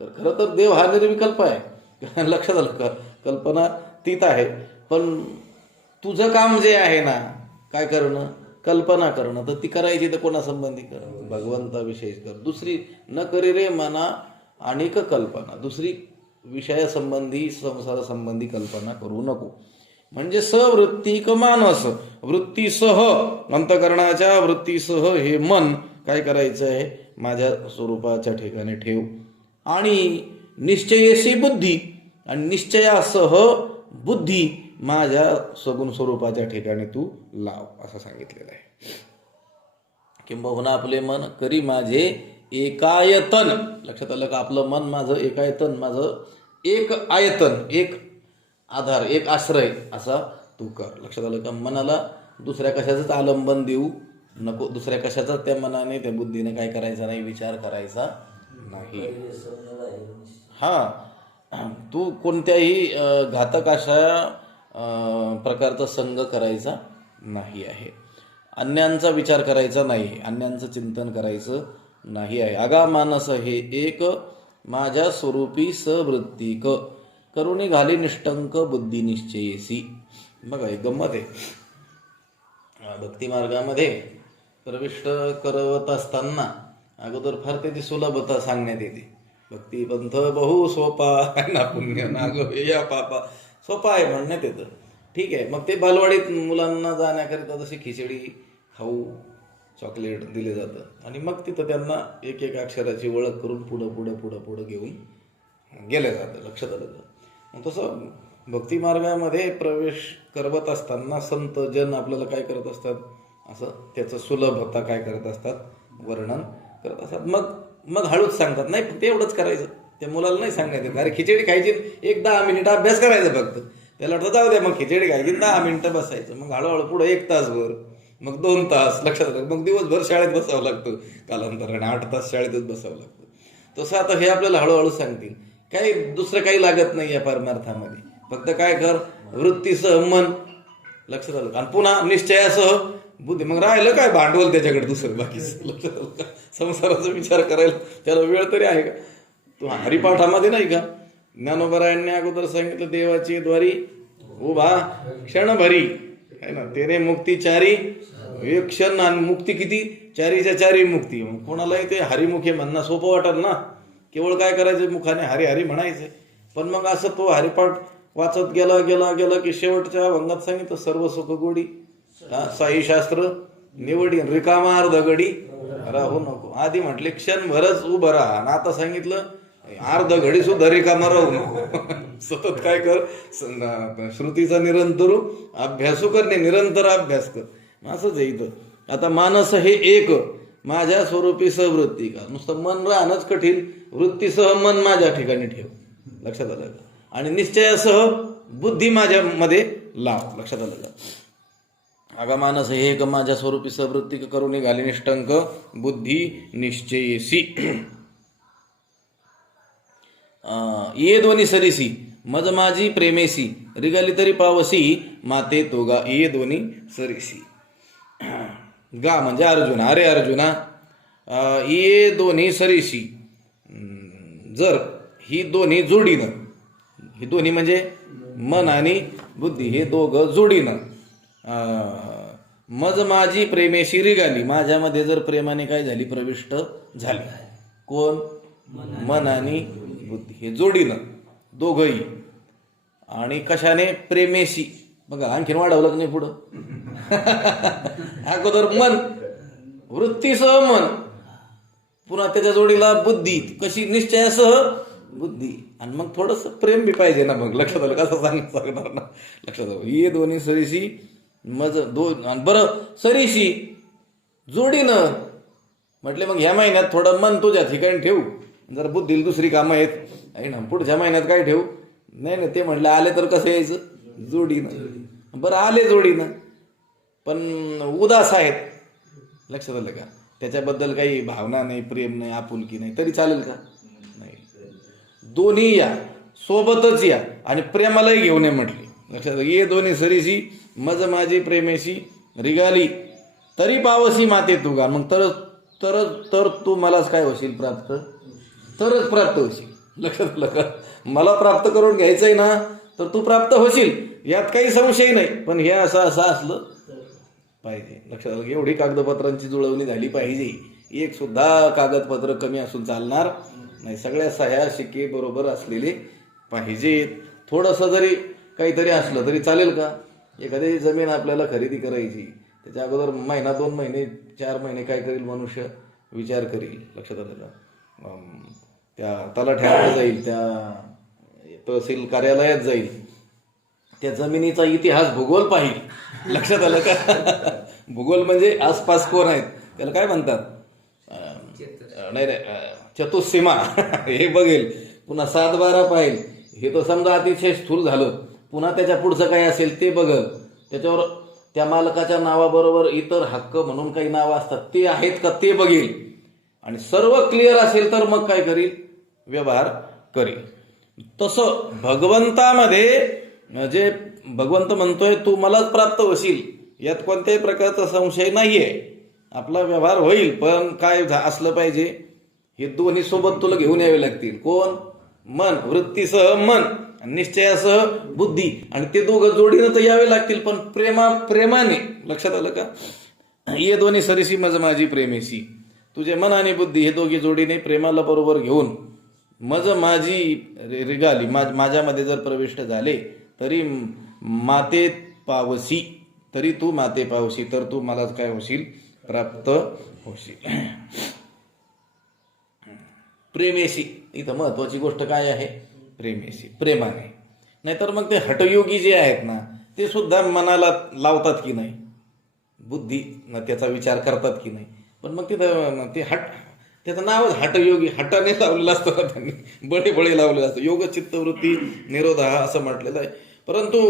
कर. खरं तर देव हा निर्विकल्प आहे. लक्षात आलं का? कल्पना तीत आहे, पण तुझं काम जे आहे ना काय करणं? कल्पना करणं. तर ती करायची तर कोणासंबंधी कर? भगवंताविषयी कर. दुसरी न करी रे मना अनेक कल्पना, दुसरी विषयासंबंधी संसारासंबंधी कल्पना करू नको. म्हणजे सवृत्तिक मानस, वृत्तीसह, अंतकरणाच्या वृत्तीसह हे मन काय करायचं आहे? माझ्या स्वरूपाच्या ठिकाणी ठेव. आणि निश्चयसी बुद्धी, आणि निश्चयासह बुद्धी माझ्या सगुण स्वरूपाच्या ठिकाणी तू लाव, असं सांगितलेलं आहे. किंबहुना आपले मन करी माझे एकायतन. लक्षात आलं का? आपलं मन माझं एकायतन, माझं एक आयतन, एक आधार, एक आश्रय असा तू कर. लक्षात आलं का? मनाला दुसऱ्या कशाचंच आलंबन देऊ नको. दुसऱ्या कशाचा त्या मनाने, त्या बुद्धीने काय करायचा नाही? विचार करायचा नाही. तू कोणत्याही घातक अशा प्रकारचा संग करायचा नाही आहे. अन्यांचा विचार करायचा नाही, अन्यांचं चिंतन करायचं नाही आहे. आगा मानस हे एक माझ्या स्वरूपी सवृत्तिक करुणी घाली निष्टंक बुद्धी निश्चयसी. बघा एक गंमत आहे. भक्ती मार्गामध्ये प्रविष्ट करवत असताना अगोदर फार त्याची सुलभता सांगण्यात येते. भक्ती पंथ बहु सोपा ना पुण्य ना या पापा, सोपा आहे म्हणण्यात येतं. ठीक आहे. मग ते बालवाडीत मुलांना जाण्याकरिता जशी खिचडी खाऊ चॉकलेट दिले जातं आणि मग तिथं त्यांना एक एक अक्षराची ओळख करून पुढं घेऊन गेलं जातं. लक्षात आलं का? मग तसं भक्ती मार्गामध्ये प्रवेश करवत असताना संत जन आपल्याला काय करत असतात, असं त्याचं सुलभता काय करत असतात, वर्णन करत असतात. मग हळूच सांगतात, नाही फक्त एवढंच करायचं. त्या मुलाला नाही सांगायचं अरे खिचडी खायची, एक 10 मिनिटं अभ्यास करायचा फक्त. त्याला वाटतं जाऊ द्या, मग खिचडी खायची 10 मिनिटं बसायचं. मग हळूहळू पुढं 1 तासभर, मग 2 तास, लक्षात आलं. मग दिवसभर शाळेत बसावं लागतं, कालांतराने 8 तास शाळेतच बसावं लागतं. तसं आता हे आपल्याला हळूहळू सांगतील. काही दुसरं काही लागत नाही या परमार्थामध्ये. फक्त काय कर, वृत्तीसह मन, लक्षात आलं. आणि पुन्हा निश्चयासह बुद्धी. मग राहिलं काय भांडवल त्याच्याकडे दुसरं बाकीच, लक्षात आलं का? संसाराचा विचार करायला त्याला वेळ तरी आहे का? तो हरिपाठामध्ये नाही का ज्ञानोबरायांनी अगोदर सांगितलं, देवाची द्वारी उभा क्षणभरी आहे ना, तेरे मुक्ती चारी, एक क्षण. आणि मुक्ती किती? चारीच्या चारी मुक्ती. मग कोणालाही ते हरिमुखे म्हणणं सोपं वाटल ना, केवळ काय करायचं, मुखाने हरी हरी म्हणायचे. पण मग असं तो हरिपाठ वाचत गेला की शेवटच्या भंगात सांगितलं, सर्व सुख गोडी साई शास्त्र निवडी, रिकामा अर्ध गडी राहू नको. आधी म्हटले क्षणभरच उभं राहा, आणि आता सांगितलं अर्ध घडी सुद्धा रिकामा राहू नको. सतत काय कर, श्रुतीचा निरंतर अभ्यासू करणे, निरंतर अभ्यास कर. असंच आहे इथं. आता मानस हे एक माझ्या स्वरूपी सहवृत्ती का, नुसतं मन राहणंच कठीण, वृत्तीसह मन माझ्या ठिकाणी ठेव, लक्षात आलं का? आणि निश्चयासह बुद्धी माझ्यामध्ये लाव, लक्षात आलं का? अगा मानस हे एक माझ्या स्वरूपी सहवृत्ती करून घाली निष्ठंक बुद्धी निश्चयेसी. ये दोन्ही सरीसी मज माझी प्रेमेसी, रिगाली तरी पावसी माते तोगा. ये दोन्ही सरीसी. गा म्हणजे अर्जुना, अरे अर्जुना, ये दोन्ही सरीसी, जर ही दोन्ही जोडीनं, ही दोन्ही म्हणजे मन आणि बुद्धी हे दोघं जोडीनं, मज माझी प्रेमेशी रिगाली, माझ्यामध्ये जर प्रेमाने काय झाली, प्रविष्ट झाली. कोण? मन आणि बुद्धी हे जोडीनं दोघंही. आणि कशाने? प्रेमेशी. बघा आणखीन वाढवलं की नाही पुढं. अगोदर मन, वृत्तीसह मन, पुन्हा त्याच्या जोडीला बुद्धी. कशी? निश्चयासह बुद्धी. आणि मग थोडंसं प्रेम बी पाहिजे ना. मग लक्षात आलं कसं सांगणार ना, लक्षात आलं. ये दोन्ही सरीशी मज दोन. बरं, सरीशी जोडीनं म्हटले, मग ह्या महिन्यात थोडं मन तुझ्या ठिकाणी ठेवू, जर बुद्धीला दुसरी कामं आहेत आहे ना, पुढच्या महिन्यात काय ठेवू. नाही ते म्हटलं आले तर कसं यायचं, जोडीनं. बरं आले जोडीनं, पण उदास आहेत, लक्षात आलं का? त्याच्याबद्दल काही भावना नाही, प्रेम नाही, आपुलकी नाही, तरी चालेल का? नाही. दोन्ही या, सोबतच या, आणि प्रेमालाही घेऊन ये म्हटले, लक्षात. ये दोन्ही सरीशी मज माझी प्रेमेशी रिगाली तरी पावसी माते तुगा. मग तर तू मलाच काय होशील प्राप्त, तरच प्राप्त होशील, लक्षात आलं का? मला प्राप्त करून घ्यायचंय ना, तर तू प्राप्त होशील, यात काही संशय नाही. पण हे असं असलं पाहिजे, लक्षात आलं. एवढी कागदपत्रांची जुळवणी झाली पाहिजे, एक सुद्धा कागदपत्र कमी असून चालणार नाही. सगळ्या सह्या शिक्के बरोबर असलेले पाहिजेत. थोडंसं जरी काहीतरी असलं तरी चालेल का? एखादी जमीन आपल्याला खरेदी करायची, त्याच्या अगोदर महिना, 2 महिने, 4 महिने काय करेल मनुष्य, विचार करेल, लक्षात आलं का? त्या तलाठ्याकडे जाईल, त्या तहसील कार्यालयात जाईल, त्या जमिनीचा इतिहास, भूगोल पाहिल, लक्षात आलं का? भूगोल म्हणजे आसपास कोण आहेत, त्याला काय म्हणतात, नाही रे, चतुस्सीमा हे बघेल. पुन्हा 7-12 पाहिल, हे तर समजा अतिशय स्थूल झालं. पुन्हा त्याच्या पुढचं काय असेल ते बघल. त्याच्यावर त्या मालकाच्या नावाबरोबर इतर हक्क म्हणून काही नावं असतात, ते आहेत का ते बघेल. आणि सर्व क्लिअर असेल तर मग काय करील, व्यवहार करील. तसं भगवंतामध्ये जे भगवंत म्हणतोय तू मलाच प्राप्त होशील, यात कोणत्याही प्रकारचा संशय नाहीये. आपला व्यवहार होईल, पण काय असलं पाहिजे, हे दोन्ही सोबत तुला घेऊन यावे लागतील. कोण? मन, वृत्तीसह मन, निश्चयासह बुद्धी. आणि ते दोघं जोडीनं तर यावे लागतील, पण प्रेमाने, लक्षात आलं का? ये दोन्ही सरीशी मज माझी प्रेमेशी, तुझे मन आणि बुद्धी हे दोघी जोडीने प्रेमाला बरोबर घेऊन मज माझी रिगाली, माझ्यामध्ये जर प्रविष्ट झाले, तरी माते पावसी, तरी तू माते पावसी, तर तू मलाच काय होशील, प्राप्त होशील. प्रेमेशी, इथं महत्वाची गोष्ट काय आहे? प्रेमेशी, प्रेमाने. नाहीतर मग ते हठयोगी जे आहेत ना, ते सुद्धा मनाला लावतात की नाही, बुद्धी त्याचा विचार करतात की नाही, पण मग तिथं ते त्याचं नावच हठयोगी, हटाने लावलेलं असतं ना त्यांनी, बळे लावलेलं असतं. योग चित्तवृत्ती निरोध हा असं म्हटलेलं आहे. परंतु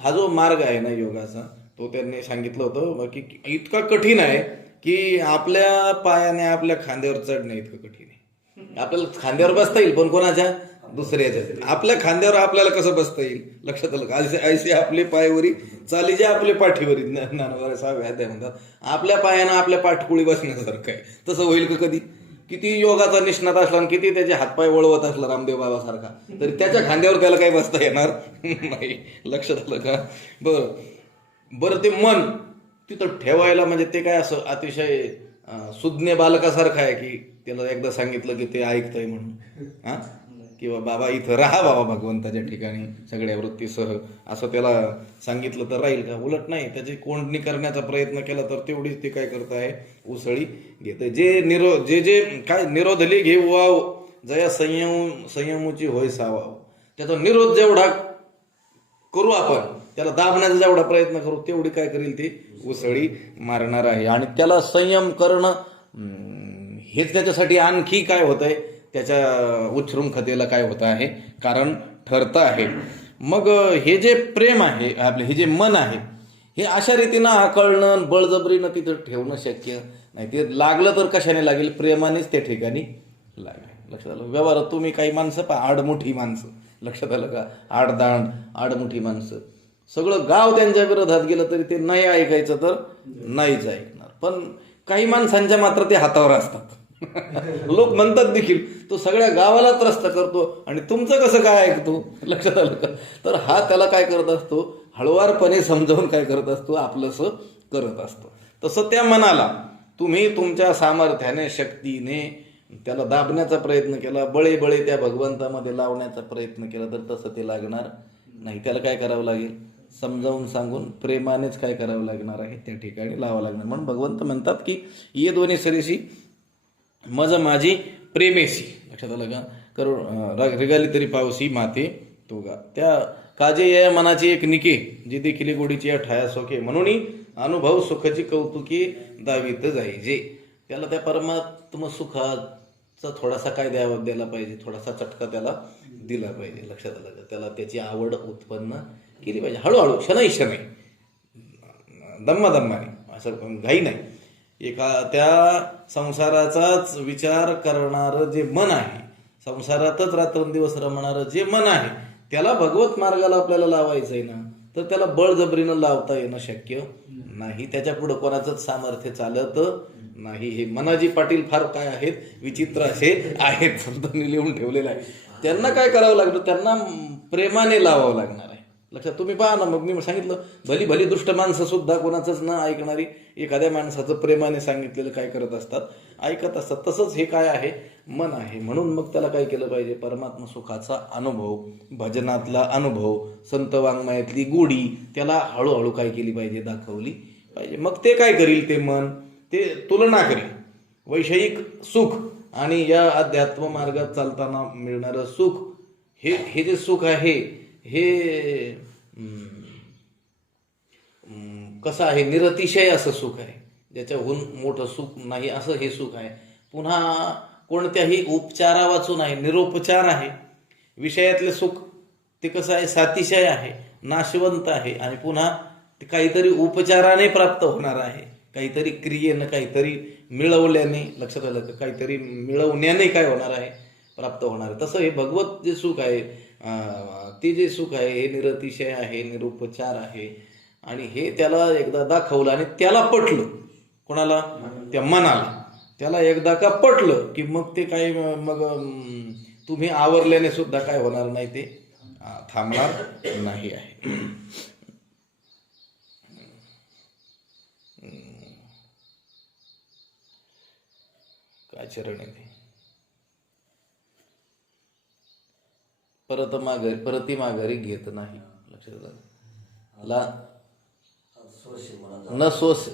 हा जो मार्ग आहे ना योगाचा, तो त्यांनी सांगितलं होतं की इतका कठीण आहे की आपल्या पायाने आपल्या खांद्यावर चढणं इतकं कठीण आहे. आपल्याला खांद्यावर बसता येईल, पण कोणाच्या? दुसऱ्याच्या. आपल्या खांद्यावर आपल्याला कसं बसता येईल? लक्षात आलं? ऐसे आपले पायवरी चाली जे आपले पाठीवरी, ज्ञानोबा 6व्या अध्याय म्हणतात. आपल्या पायानं आपल्या पाठकुळी बसण्यासारखं आहे. तसं होईल का कधी? किती योगाचा निष्णात असला आणि किती त्याचे हातपाय वळवत असला रामदेव बाबासारखा, तरी त्याच्या खांद्यावर त्याला काही बसता येणार नाही. लक्षात आलं का? बरं ते मन तिथं ठेवायला म्हणजे ते काय असं अतिशय सुज्ञ बालकासारखं आहे की त्याला एकदा सांगितलं की ते ऐकतंय म्हणून, हा, किंवा बाबा इथं राहा बाबा भगवंताच्या ठिकाणी सगळ्या वृत्तीसह, असं त्याला सांगितलं तर राहील का? उलट नाही, त्याची कोंडणी करण्याचा प्रयत्न केला तर तेवढीच ते काय करत आहे? उसळी घेते. जे काय निरोधली घेऊ वाव जया संयमूची होय सावाव, त्याचा निरोध जेवढा करू आपण, त्याला दाबण्याचा जेवढा प्रयत्न करू, तेवढी काय करेल ती उसळी मारणार आहे. आणि त्याला संयम करणं हेच त्याच्यासाठी आणखी काय होत आहे, त्याच्या उच्छृंखतेला काय होत आहे? कारण ठरतं आहे. मग हे जे प्रेम आहे आपले, हे जे मन आहे, हे अशा रीतीनं हाकलणं, बळजबरीनं तिथं ठेवणं शक्य नाही. ते लागलं तर कशाने लागेल? प्रेमानेच त्या ठिकाणी लागेल. लक्षात आलं? व्यवहारात तुम्ही काही माणसं आडमुठी माणसं, लक्षात आलं का? आडदांड आडमुठी माणसं, सगळं गाव त्यांच्या विरोधात गेलं तरी ते नाही ऐकायचं तर नाहीच ऐकणार. पण काही माणसांच्या मात्र ते हातावर असतात. लोक म्हणतात देखील तो सगळ्या गावाला त्रस्त करतो आणि तुमचं कसं काय ऐकतो? लक्षात आलं का? तर हा त्याला काय करत असतो? हळुवारपणे समजावून काय करत असतो? आपलंसं करत असतो. तसं त्या मनाला तुम्ही तुमच्या सामर्थ्याने, शक्तीने त्याला दाबण्याचा प्रयत्न केला, बळे त्या भगवंतामध्ये लावण्याचा प्रयत्न केला, तर तसं ते लागणार नाही. त्याला काय करावं लागेल? समजावून सांगून प्रेमानेच काय करावं लागणार आहे? त्या ठिकाणी लावावं लागणार. म्हणून भगवंत म्हणतात की ये दोन्ही सरीशी मज माझी प्रेमेशी. लक्षात आलं का? करून रिगाली तरी पावसी माते तोगा, त्या काजे या मनाची एक निके जी देखील गोडीची या ठाया सोके, म्हणून अनुभव सुखाची कौतुकी दावीत जाईजे. त्याला त्या परमात्म सुखाचा थोडासा काय द्यायला पाहिजे? थोडासा चटका त्याला दिला पाहिजे. लक्षात आलं का? त्याला त्याची आवड उत्पन्न केली पाहिजे, हळूहळू, शनै दम्माने, असं घाई नाही. त्या संसाराचाच विचार करणारं जे मन आहे, संसारातच रात्रंदिवस रमणारं जे मन आहे, त्याला भगवत मार्गाला आपल्याला लावायचं आहे ना, तर त्याला बळजबरीनं लावता येणं शक्य नाही. त्याच्या पुढं कोणाचंच सामर्थ्य चालत नाही. हे मनाजी पाटील फार काय आहेत, विचित्र असे आहेत, संतांनी लिहून ठेवलेले आहे. त्यांना काय करावं लागलं? त्यांना प्रेमाने लावावं लागणार आहे. लक्षात, तुम्ही पहा ना, मग मी सांगितलं, भली दुष्ट माणसं सुद्धा कोणाचंच न ऐकणारी एखाद्या माणसाचं प्रेमाने सांगितलेलं काय करत असतात? ऐकत असतात. तसंच हे काय आहे? मन आहे. म्हणून मग त्याला काय केलं पाहिजे? परमात्मा सुखाचा अनुभव, भजनातला अनुभव, संत वाङ्मयातली गोडी त्याला हळूहळू काय केली पाहिजे? दाखवली पाहिजे. मग ते काय करील? ते मन ते तुलना करेल. वैषयिक सुख आणि या अध्यात्म मार्गात चालताना मिळणारं सुख, हे जे सुख आहे हे कसं आहे? निरतिशय असं सुख आहे, ज्याच्याहून मोठं सुख नाही असं हे सुख आहे. पुन्हा कोणत्याही उपचारा वाचून आहे, निरोपचार आहे. विषयातले सुख ते कसं आहे? सातिशय आहे, नाशवंत आहे. आणि पुन्हा ते काहीतरी उपचाराने प्राप्त होणार आहे, काहीतरी क्रियेनं, काहीतरी मिळवल्याने. लक्षात आलं का? काहीतरी मिळवण्याने काय होणार आहे? प्राप्त होणार आहे. तसं हे भगवत जे सुख आहे, ते जे सुख आहे हे निरतिशय आहे, निरुपचार आहे. आणि हे त्याला एकदा दाखवलं आणि त्याला पटलं. कोणाला? त्या मनाला. त्याला एकदा का पटलं की मग ते काय, मग तुम्ही आवरल्याने सुद्धा काय होणार नाही, ते थांबणार नाही आहे. काय चरण आहे ते? परती माघारी घेत नाही. लक्षात आलं? न सोस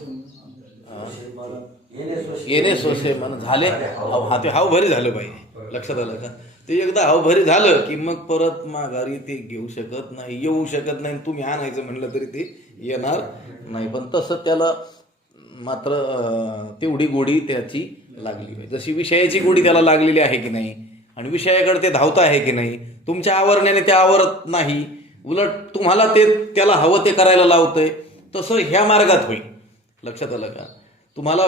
येणे सोसे मन झाले हा ते हाव भरी झालं पाहिजे. लक्षात आलं का? ते एकदा हाव भरी झालं की मग परत माघारी ते घेऊ शकत नाही, येऊ शकत नाही. तुम्ही आणायचं म्हणलं तरी ते येणार नाही. पण तसं त्याला मात्र तेवढी गोडी त्याची लागली पाहिजे. जशी विषयाची गोडी त्याला लागलेली आहे की नाही आणि विषयाकडे ते धावत आहे की नाही, तुमच्या आवरण्याने ते आवरत नाही, उलट तुम्हाला ते त्याला हवं ते करायला लावतंय, तसं ह्या मार्गात होईल. लक्षात आलं का? तुम्हाला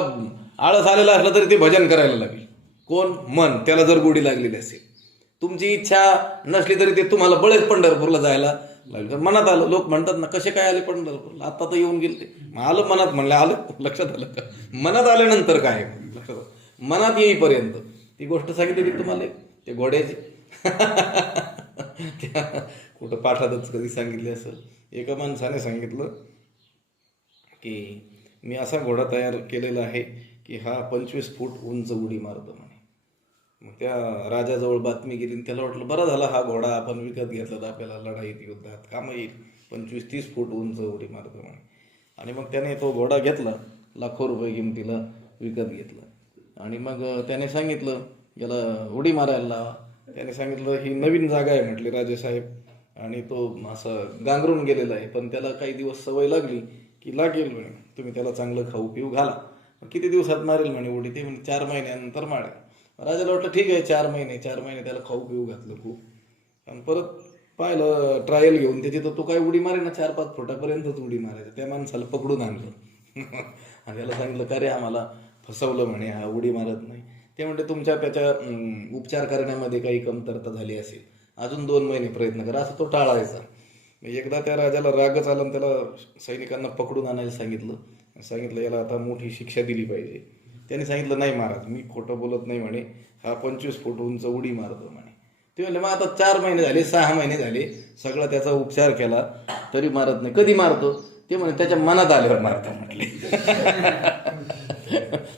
आळस आलेला असलं तरी ते भजन करायला लागेल. कोण? मन. त्याला जर गोडी लागलेली असेल. तुमची इच्छा नसली तरी ते तुम्हाला बळेच पंढरपूरला जायला लागेल. तर मनात आलं. लोक म्हणतात ना, कसे काय आले पंढरपूरला? आता तर येऊन गेले. आलं मनात, म्हणलं आलं. लक्षात आलं का? मनात आल्यानंतर काय? लक्षात आलं? मनात येईपर्यंत ती गोष्ट सांगितली तुम्हाला ते घोड्याची. त्या कुठं पाठातच कधी सांगितली असेल. एका माणसाने सांगितलं की मी असा घोडा तयार केलेला आहे की हा 25 फूट उंच उडी मारतो म्हणे. मग त्या राजाजवळ बातमी गेली. त्याला वाटलं बरं झालं हा घोडा आपण विकत घेतला तर आपल्याला लढाईत युद्धात काम येईल. 25-30 फूट उंच उडी मारतो म्हणे. आणि मग त्याने तो घोडा घेतला, लाखो रुपये किमतीला विकत घेतला. आणि मग त्याने सांगितलं याला उडी मारायला लावा. त्याने सांगितलं ही नवीन जागा आहे म्हटली राजेसाहेब, आणि तो असं गांगरून गेलेला आहे, पण त्याला काही दिवस सवय लागली की लागेल म्हणे. तुम्ही त्याला चांगलं खाऊ पिऊ घाला. किती दिवसात मारेल म्हणे उडी? ते म्हणे 4 महिन्यानंतर मारेल. राजाला वाटलं ठीक आहे 4 महिने त्याला खाऊ पिऊ घातलं खूप. आणि परत पाहिलं ट्रायल घेऊन त्याची, तर तो काय उडी मारे ना 4-5 फुटापर्यंतच उडी मारायचा. त्या माणसाला पकडून आणलं आणि त्याला सांगितलं का रे आम्हाला फसवलं म्हणे, हा उडी मारत नाही. ते म्हणते त्याच्या उपचार करण्यामध्ये काही कमतरता झाली असेल, अजून 2 महिने प्रयत्न करा, असं तो टाळायचा. एकदा त्या राजाला रागच आला आणि त्याला सैनिकांना पकडून आणायला सांगितलं याला आता मोठी शिक्षा दिली पाहिजे. त्याने सांगितलं नाही महाराज, मी खोटं बोलत नाही म्हणे, हा 25 फूट उंच उडी मारतो म्हणे. ते म्हणले मग आता 4 महिने झाले, 6 महिने झाले, सगळा त्याचा उपचार केला तरी मारत नाही. कधी मारतो? ते म्हणे त्याच्या मनात आल्यावर मारतो म्हटले.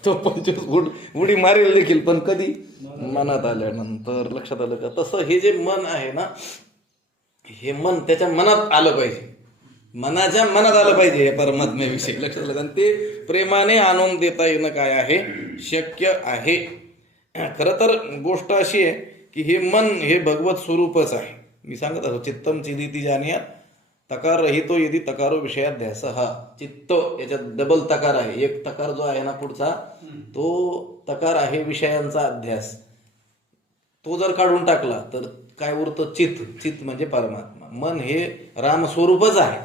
तो 25 फूट उडी मारेल देखील, पण कधी? मनात आल्यानंतर. लक्षात आलं का? तसं हे जे मन आहे ना, हे मन त्याच्या मनात आलं पाहिजे, मनाच्या मनात आलं पाहिजे हे परमात्म्याविषयी. लक्षात आलं. आणि ते प्रेमाने आणून देता येणं काय आहे? शक्य आहे. खरं तर गोष्ट अशी आहे की हे मन हे भगवत स्वरूपच आहे. मी सांगत असतो चित्तम चिदिती जानिया तकार रहितो यदि तकारो विषयात ध्यास. हा चित्त याच्यात डबल तकार आहे. एक तकार जो आहे ना पुढचा, तो तकार आहे विषयांचा अध्यास. तो जर काढून टाकला तर काय उरतं? चित्त म्हणजे परमात्मा. मन हे रामस्वरूपच आहे,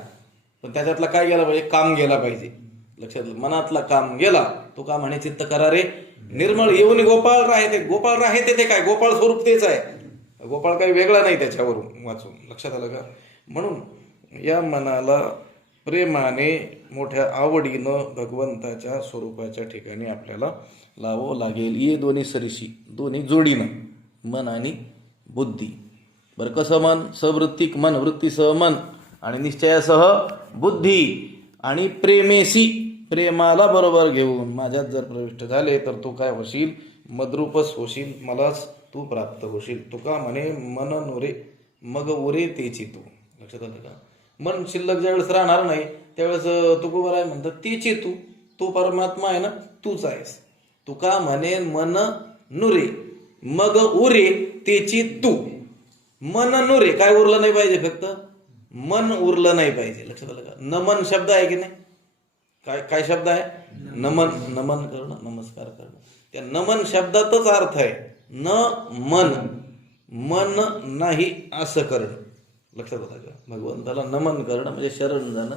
पण त्याच्यातला काय गेला पाहिजे? काम गेला पाहिजे. लक्षात. मनातला काम गेला, तो का म्हणे चित्त करा रे निर्मळ येऊन गोपाळ राहते. ते काय? गोपाळ स्वरूप तेच आहे. गोपाळ काही वेगळा नाही त्याच्यावरून वाचून. लक्षात आलं का? म्हणून या मनाला प्रेमाने मोठ्या आवडीनं भगवंताच्या स्वरूपाच्या ठिकाणी आपल्याला लावावं लागेल. ये दोन्ही सरीशी, दोन्ही जोडीनं, मन आणि बुद्धी. बरं कसं मन? सवृत्तिक मन, वृत्तीसह मन आणि निश्चयासह बुद्धी आणि प्रेमेशी, प्रेमाला बरोबर घेऊन माझ्यात जर प्रविष्ट झाले तर तू काय होशील? मद्रूपच होशील, मलाच तू प्राप्त होशील. तुका म्हणे मन नुरे मग उरे तेची तू. लक्षात आलं का? मन शिल्लक ज्यावेळेस राहणार नाही त्यावेळेस तुकोबर आहे म्हणतात तेची तू. तो परमात्मा आहे ना, तूच आहेस. तुका म्हणे मन नुरे मग उरे तेची तू. मन नुरे, काय उरलं नाही पाहिजे? फक्त मन उरलं नाही पाहिजे. लक्षात आलं का? नमन शब्द आहे की नाही? काय शब्द आहे? नमन करणं, नमस्कार करणं. त्या नमन शब्दातच अर्थ आहे मन नाही असं करणं. लक्षात आलं का? भगवंताला नमन करणं म्हणजे शरण जाणं,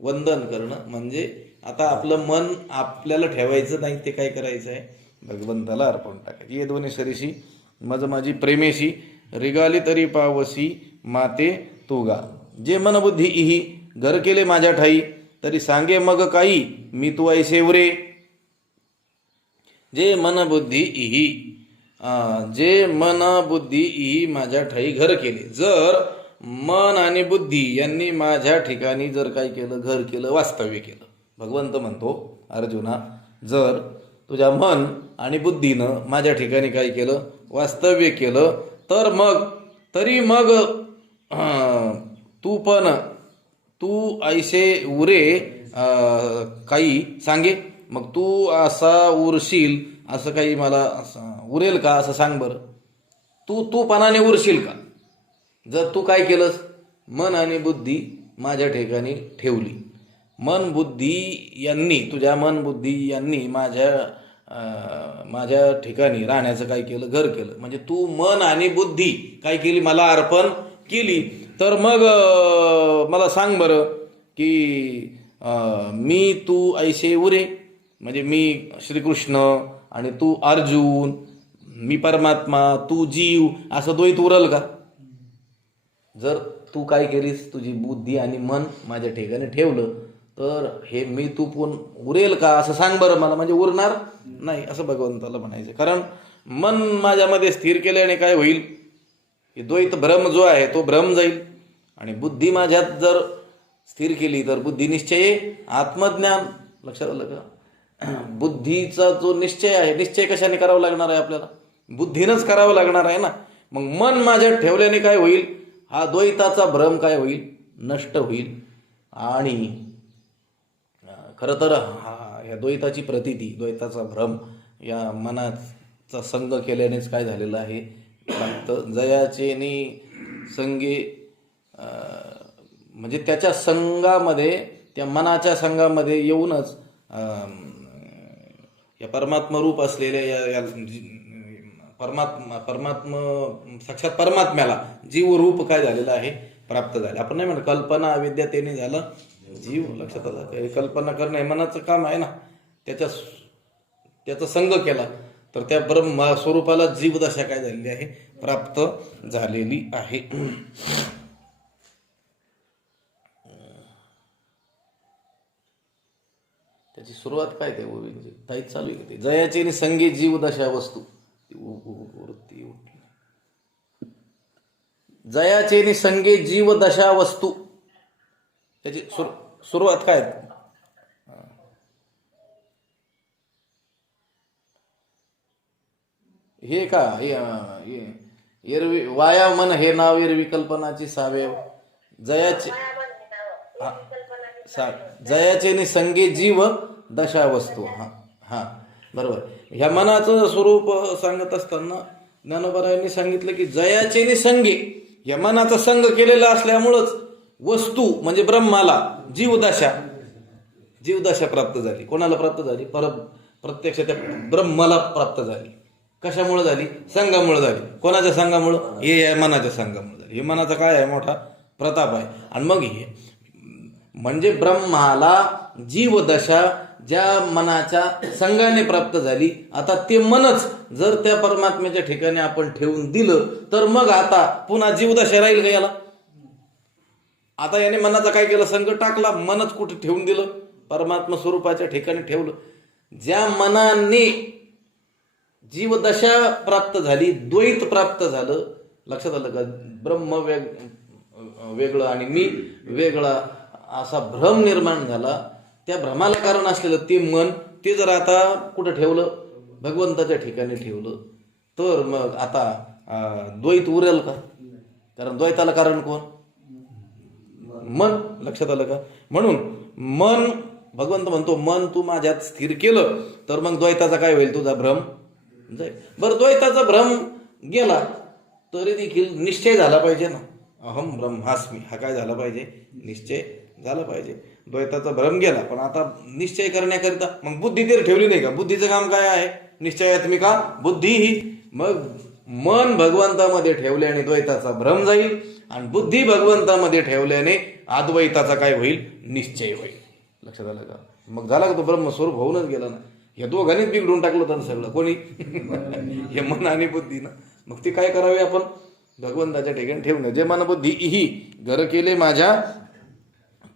वंदन करणं. म्हणजे आता आपलं मन आपल्याला ठेवायचं नाही, ते काय करायचं आहे? भगवंताला अर्पण टाकायचं. ये दोन्ही सरीशी मज माझी प्रेमेशी, रिगाली तरी पावसी माते तुगा. जे मन बुद्धी इही घर केले माझ्या ठाई, तरी सांगे मग काही मी तू ऐसे उरे. जे मन बुद्धी इही, जे मन बुद्धी इही माझ्या ठाई घर केले. जर मन आणि बुद्धी यांनी माझ्या ठिकाणी जर काय केलं? घर केलं, वास्तव्य केलं. भगवंत म्हणतो अर्जुना, जर तुझ्या मन आणि बुद्धीनं माझ्या ठिकाणी काय केलं? वास्तव्य केलं, तर मग तू ऐसे उरे काही सांगे. मग तू असा उरशील असं काही मला उरेल का असं सांग बरं. तू पणाने उरशील का जर तू काय केलंस, मन आणि बुद्धी माझ्या ठिकाणी ठेवली. मन बुद्धी यांनी, तुझ्या मन बुद्धी यांनी माझ्या ठिकाणी राहण्याचं काय केलं, घर केलं. म्हणजे तू मन आणि बुद्धी काय केली, मला अर्पण केली. तर मग मला सांग बरं की मी तू ऐसे उरे, म्हणजे मी श्रीकृष्ण आणि तू अर्जुन, मी परमात्मा तू जीव, असं द्वैत उरल का. जर तू काय केलीस, तुझी बुद्धी आणि मन माझ्या ठिकाणी ठेवलं, तर हे मी तू पण उरेल का असं सांग बरं मला. म्हणजे उरणार नाही असं भगवंताला म्हणायचं. कारण मन माझ्यामध्ये स्थिर केल्याने काय होईल, की द्वैत भ्रम जो आहे तो भ्रम जाईल. आणि बुद्धी माझ्यात जर स्थिर केली तर बुद्धी निश्चय आत्मज्ञान. लक्षात आलं का. बुद्धीचा जो निश्चय आहे, निश्चय कशाने करावा लागणार आहे आपल्याला, बुद्धीनंच करावं लागणार आहे ना. मग मन माझ्यात ठेवल्याने काय होईल, हा द्वैताचा भ्रम काय होईल, नष्ट होईल. आणि खरं तर ह्या द्वैताची प्रतीती, द्वैताचा भ्रम या मनाचा संग केल्यानेच काय झालेलं आहे, फक्त जयाचेनी संगे, म्हणजे त्याच्या संघामध्ये, त्या मनाच्या संघामध्ये येऊनच या परमात्मा रूप असलेल्या या साक्षात परमात्म्याला जीव रूप काय झालेलं आहे, प्राप्त झाले. आपण नाही म्हणत कल्पना अविद्या त्याने झालं जीव. लक्षात आलं. कल्पना करणं हे मनाचं काम आहे ना. त्याचा संग केला तर त्या ब्रह्म स्वरूपाला जीवदशा काय झालेली आहे, प्राप्त झालेली आहे. त्याची सुरुवात काय ते ताईच चालू आहे. जयाची आणि संगी जीवदशा वस्तू, जयाचे नि संगे जीवदशा वस्तू, त्याची सुरुवात काय. हे का एरवी वाया मन हे नाव एरवी कल्पनाची सावे. जयाचे जयाचे नि संगे जीव दशा वस्तू. हा बरोबर. ह्या मनाचं स्वरूप सांगत असताना ज्ञानोबरायांनी सांगितलं की जयाचे नि संगे, या मनाचा संग केलेला असल्यामुळंच वस्तू म्हणजे ब्रह्माला जीवदशा प्राप्त झाली. कोणाला प्राप्त झाली, प्रत्यक्ष त्या ब्रह्माला प्राप्त झाली. कशामुळे झाली, संघामुळे झाली. कोणाच्या संघामुळं, हे मनाच्या संघामुळे झाली. हे मनाचा काय आहे, मोठा प्रताप आहे. आणि मग हे म्हणजे ब्रह्माला जीवदशा ज्या मनाच्या संघाने प्राप्त झाली, आता ते मनच जर त्या परमात्म्याच्या ठिकाणी आपण ठेवून दिलं तर मग आता पुन्हा जीवदशा राहील का याला. आता याने मनाचा काय केलं, संघ टाकला, मनच कुठे ठेवून दिलं, परमात्मा स्वरूपाच्या ठिकाणी ठेवलं. ज्या मनाने जीवदशा प्राप्त झाली, द्वैत प्राप्त झालं. लक्षात आलं का. ब्रह्म वेगळं आणि मी वेगळा असा भ्रम निर्माण झाला. त्या भ्रमाला कारण असलेलं ते मन, ते जर आता कुठं ठेवलं, भगवंताच्या ठिकाणी ठेवलं, तर मग आता द्वैत उरेल का. कारण द्वैताला कारण कोण, मन. लक्षात आलं का. म्हणून मन, भगवंत म्हणतो मन तू माझ्यात स्थिर केलं तर मग द्वैताचा काय होईल, तुझा भ्रम जाईल. बरं, द्वैताचा भ्रम गेला तरी देखील निश्चय झाला पाहिजे ना. अहम ब्रह्मास्मी हा काय झाला पाहिजे, निश्चय झाला पाहिजे. द्वैताचा भ्रम गेला, पण आता निश्चय करण्याकरिता मग बुद्धी तर ठेवली नाही का. बुद्धीचं काम काय आहे, निश्चयात्मिका बुद्धी ही. मग मन भगवंतामध्ये ठेवल्याने द्वैताचा भ्रम जाईल आणि बुद्धी भगवंतामध्ये ठेवल्याने अद्वैताचा काय होईल, निश्चय होईल. लक्षात आलं का. मग झाला का तो ब्रह्मस्वरूप होऊनच गेला ना. या दोघांनीच बिघडून टाकलं होतं सगळं. कोणी, हे मन आणि बुद्धी ना. मग ते काय करावे आपण, भगवंताच्या ठिकाणी ठेवणं. जे मन बुद्धी ही घर केले माझ्या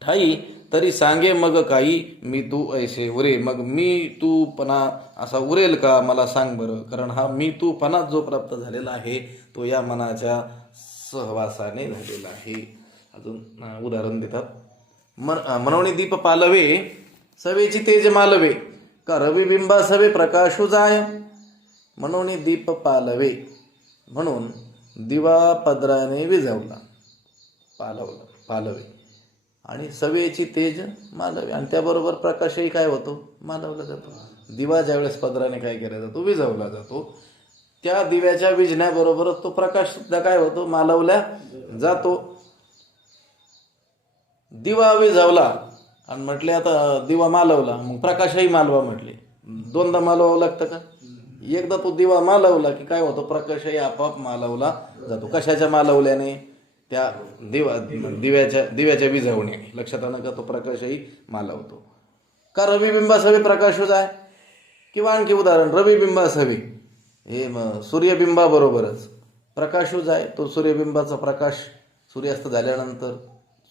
ठाई, तरी सांगे मग काही मी तू ऐसे उरे. मग मी तू पणा असा उरेल का, मला सांग बरं. कारण हा मी तू पणा जो प्राप्त झालेला आहे तो या मनाच्या सहवासाने झालेला आहे. अजून उदाहरण देतात. मनोनी दीप पालवे सवेची तेज मालवे, का रविबिंबा सवे प्रकाशू जाय. मनोनी दीप पालवे, म्हणून दिवा पदराने विझवला, पालवे. आणि सवेची तेज मालवे, आणि त्याबरोबर प्रकाशही काय होतो, मालवला जातो. दिवा ज्यावेळेस पदराने काय केला जातो, विझवला जातो, त्या दिव्याच्या विझण्याबरोबरच तो प्रकाश सुद्धा काय होतो, मालवला जातो. दिवा विझवला आणि म्हटले आता दिवा मालवला, मग प्रकाशही मालवा म्हटले. दोनदा मालवावं लागतं का? एकदा तो दिवा मालवला की काय होतं, प्रकाशही आपोआप मालवला जातो. कशाच्या मालवल्याने? त्या दिव्याच्या विझवण्याने. लक्षात आलं का? तो प्रकाशही मालवतो. का रविबिंबासवे प्रकाशच आहे? किंवा आणखी उदाहरण, रविबिंबासवे हे सूर्यबिंबाबरोबरच प्रकाशच आहे. तो सूर्यबिंबाचा प्रकाश सूर्यास्त झाल्यानंतर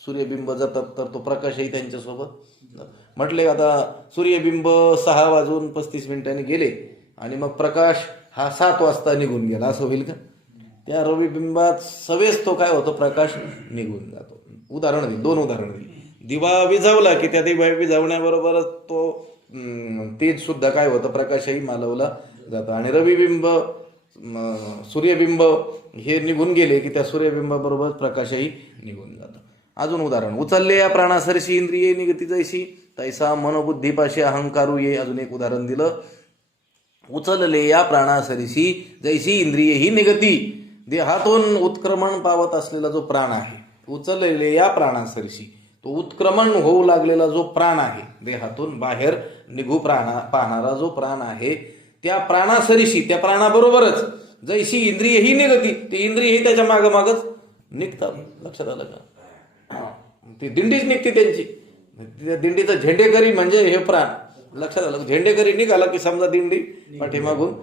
सूर्यबिंब जातात, तर तो प्रकाशही त्यांच्यासोबत. म्हटले आता सूर्यबिंब 6:35 गेले आणि मग प्रकाश हा 7 वाजता निघून गेला, असं होईल का? त्या रविबिंबात सवेच तो काय होतो, प्रकाश निघून जातो. उदाहरण दिली, 2 उदाहरण दिली. दिवा विझवला की त्या दिवा विझवण्याबरोबरच तो तेज सुद्धा काय होतं, प्रकाशही मालवला जातं. आणि रविबिंब सूर्यबिंब हे निघून गेले की त्या सूर्यबिंबाबरोबर प्रकाशही निघून जातं. अजून उदाहरण, उचलले या प्राणासरशी इंद्रिये निगती जैसी तैसा मनोबुद्धीपाशी अहंकारू ये. अजून एक उदाहरण दिलं, उचलले या प्राणासरशी जैसी इंद्रिये ही निगती. देहातून उत्क्रमण पावत असलेला जो प्राण आहे, उचलले या प्राणासरशी, तो उत्क्रमण होऊ लागलेला जो प्राण आहे, देहातून बाहेर निघू पाहणारा जो प्राण आहे, त्या प्राणासरीशी, त्या प्राणाबरोबरच जैशी इंद्रिय ही निगती, ते इंद्रिय ही त्याच्या मागच निघतात. लक्षात आलं का? ती दिंडीच निघते त्यांची. त्या दिंडीचं झेंडेकरी म्हणजे हे प्राण. लक्षात आलं? झेंडेकरी निघाला की समजा दिंडी पाठीमागून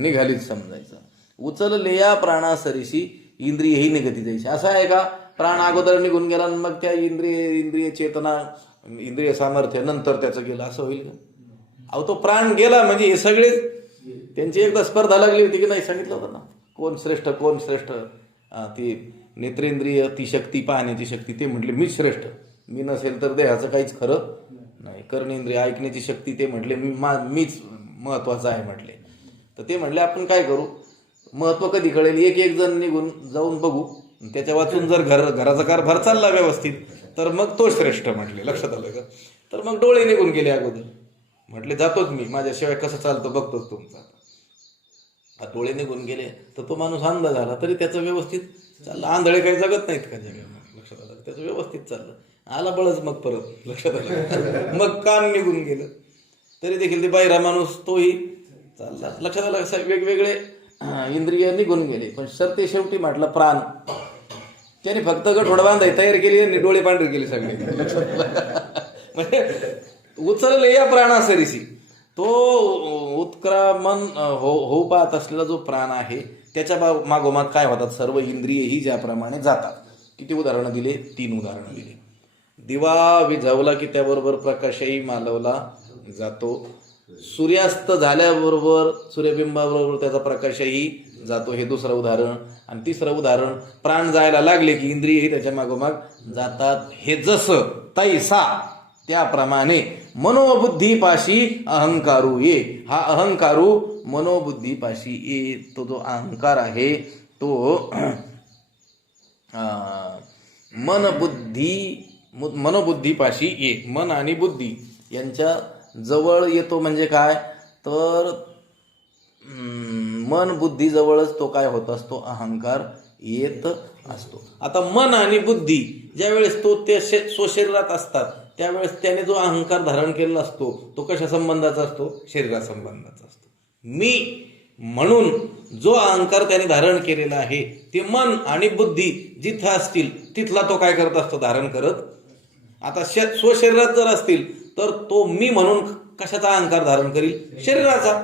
निघालीच समजायचं. उचलले या प्राणासरीशी इंद्रिय ही निगती जैशी. असं आहे का प्राण अगोदर निघून गेला आणि मग त्या इंद्रिय चेतना, इंद्रिय सामर्थ्य नंतर त्याचं गेलं, असं होईल का? अहो, तो प्राण गेला म्हणजे हे सगळे त्यांची एकदा स्पर्धा लागली होती की नाही, सांगितलं होतं ना, कोण श्रेष्ठ कोण श्रेष्ठ. ती नेत्रेंद्रिय, ती शक्ती, पाहण्याची शक्ती, ते म्हटले मीच श्रेष्ठ, मी नसेल तर देहाचं काहीच खरं नाही. कर्णेंद्रिय, ऐकण्याची शक्ती, ते म्हटले मीच महत्वाचं आहे म्हटले. तर ते म्हटले आपण काय करू, महत्व कधी कळेल, एक जण निघून जाऊन बघू, त्याच्या वाचून जर घराचा कारभार चालला व्यवस्थित तर मग तो श्रेष्ठ म्हटले. लक्षात आलं का? तर मग डोळे निघून गेले अगोदर. म्हटले जातोच मी, माझ्याशिवाय कसं चालतं बघतोच तुमचा. डोळे निघून गेले तर तो माणूस अंध झाला, तरी त्याचं व्यवस्थित चाललं. आंधळे काही जगत नाहीत का जगामध्ये? लक्षात आलं? त्याचं व्यवस्थित चाललं. आला बळच मग परत. लक्षात आलं? मग कान निघून गेलं तरी देखील ते बाहेरा माणूस तोही चालला. लक्षात आलं? वेगवेगळे इंद्रिय निघून गेले, पण सरते शेवटी म्हटलं प्राण. त्याने फक्त गठोडा बांधाय तयार केली आणि डोळे पांढरे केले सगळे. म्हणजे उचलले या प्राणासरीशी, तो उत्क्रमण होऊ पाहत असलेला जो प्राण आहे, त्याच्या मागोमाग काय होतात, सर्व इंद्रियही ज्याप्रमाणे जातात. किती उदाहरणं दिले? 3 उदाहरणं दिली. दिवा विझवला की त्याबरोबर प्रकाशही मालवला जातो. सूर्यास्त झाल्याबरोबर सूर्यबिंबाबरोबर त्याचा प्रकाशही जातो, हे 2रं उदाहरण. आणि 3रं उदाहरण, प्राण जायला लागले की इंद्रियही त्याच्या मागोमाग जातात. हे जसं तैसा त्याप्रमाणे मनोबुद्धीपाशी अहंकारू ये. हा अहंकारू मनोबुद्धीपाशी ये. तो जो अहंकार आहे तो मनोबुद्धीपाशी ये. मन आणि बुद्धी यांच्या जवळ येतो. म्हणजे काय तर मन बुद्धी जवळच तो काय होत असतो, अहंकार येत असतो. आता मन आणि बुद्धी ज्यावेळेस तो त्या स्वशरीरात असतात त्यावेळेस त्याने जो अहंकार धारण केलेला असतो तो कशा संबंधाचा असतो, शरीरा संबंधाचा असतो. मी म्हणून जो अहंकार त्याने धारण केलेला आहे ते मन आणि बुद्धी जिथं असतील तिथला तो काय करत असतो, धारण करत. आता स्वशरीरात जर असतील तर तो मी म्हणून कशाचा अहंकार धारण करील, शरीराचा.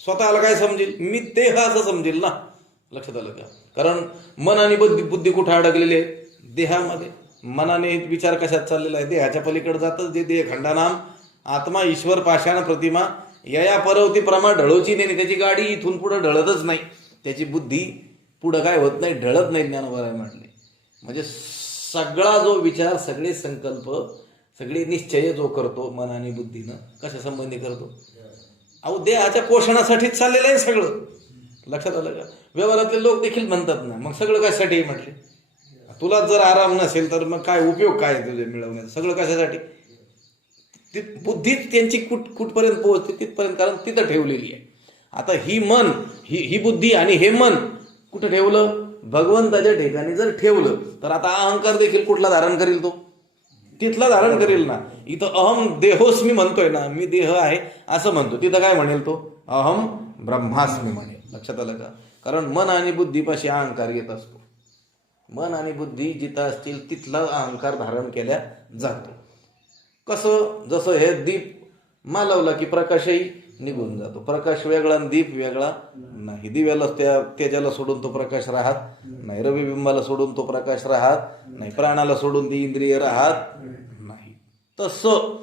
स्वतःला काय समजेल, मी देह असं समजेल ना. लक्षात आलं का? कारण मन आणि बुद्धी कुठे अडकलेले आहेत, देहामध्ये. मनाने विचार कशात चाललेला आहे, देहाच्या पलीकडे जातच. जे देह खंडानाम आत्मा ईश्वर पाषाण प्रतिमा यया परवती प्रमा ढळवची नाही. त्याची गाडी इथून पुढे ढळतच नाही, त्याची बुद्धी पुढं काय होत नाही, ढळत नाही. ज्ञानोबराय म्हटले म्हणजे सगळा जो विचार, सगळे संकल्प, सगळे निश्चय जो करतो मन आणि बुद्धीनं, कशा संबंधी करतो, अहो देहाच्या पोषणासाठीच चाललेलं आहे सगळं. लक्षात आलं का? व्यवहारातले लोक देखील म्हणतात ना, मग सगळं कशासाठी म्हटले, तुला जर आराम नसेल तर मग काय उपयोग काय तुझे मिळवण्याचा, सगळं कशासाठी? ती बुद्धीच त्यांची कुठपर्यंत पोहोचते तिथपर्यंत, कारण तिथं ठेवलेली आहे. आता ही मन ही बुद्धी आणि हे मन कुठं ठेवलं? भगवंताच्या ठिकाणी जर ठेवलं तर आता अहंकार देखील कुठला धारण करील? तो तिथला धारण करेल ना. इथं अहम देहोस्मी म्हणतोय ना, मी देह आहे असं म्हणतो, तिथं काय म्हणेल तो? अहम ब्रह्मास्मी म्हणेल. लक्षात आलं का? कारण मन आणि बुद्धीपाशी अहंकार येत असतो. मन आणि बुद्धी जिथं असतील तिथला अहंकार धारण केल्या जातो. कसं? जसं हे दीप मालवला की प्रकाशही निघून जातो. प्रकाश वेगळा आणि दीप वेगळा नाही. दिव्याला तेजाला सोडून तो प्रकाश राहत नाही, रविबिंबाला सोडून तो प्रकाश राहत नाही, प्राणाला सोडून ती इंद्रिय राहत नाही. तसं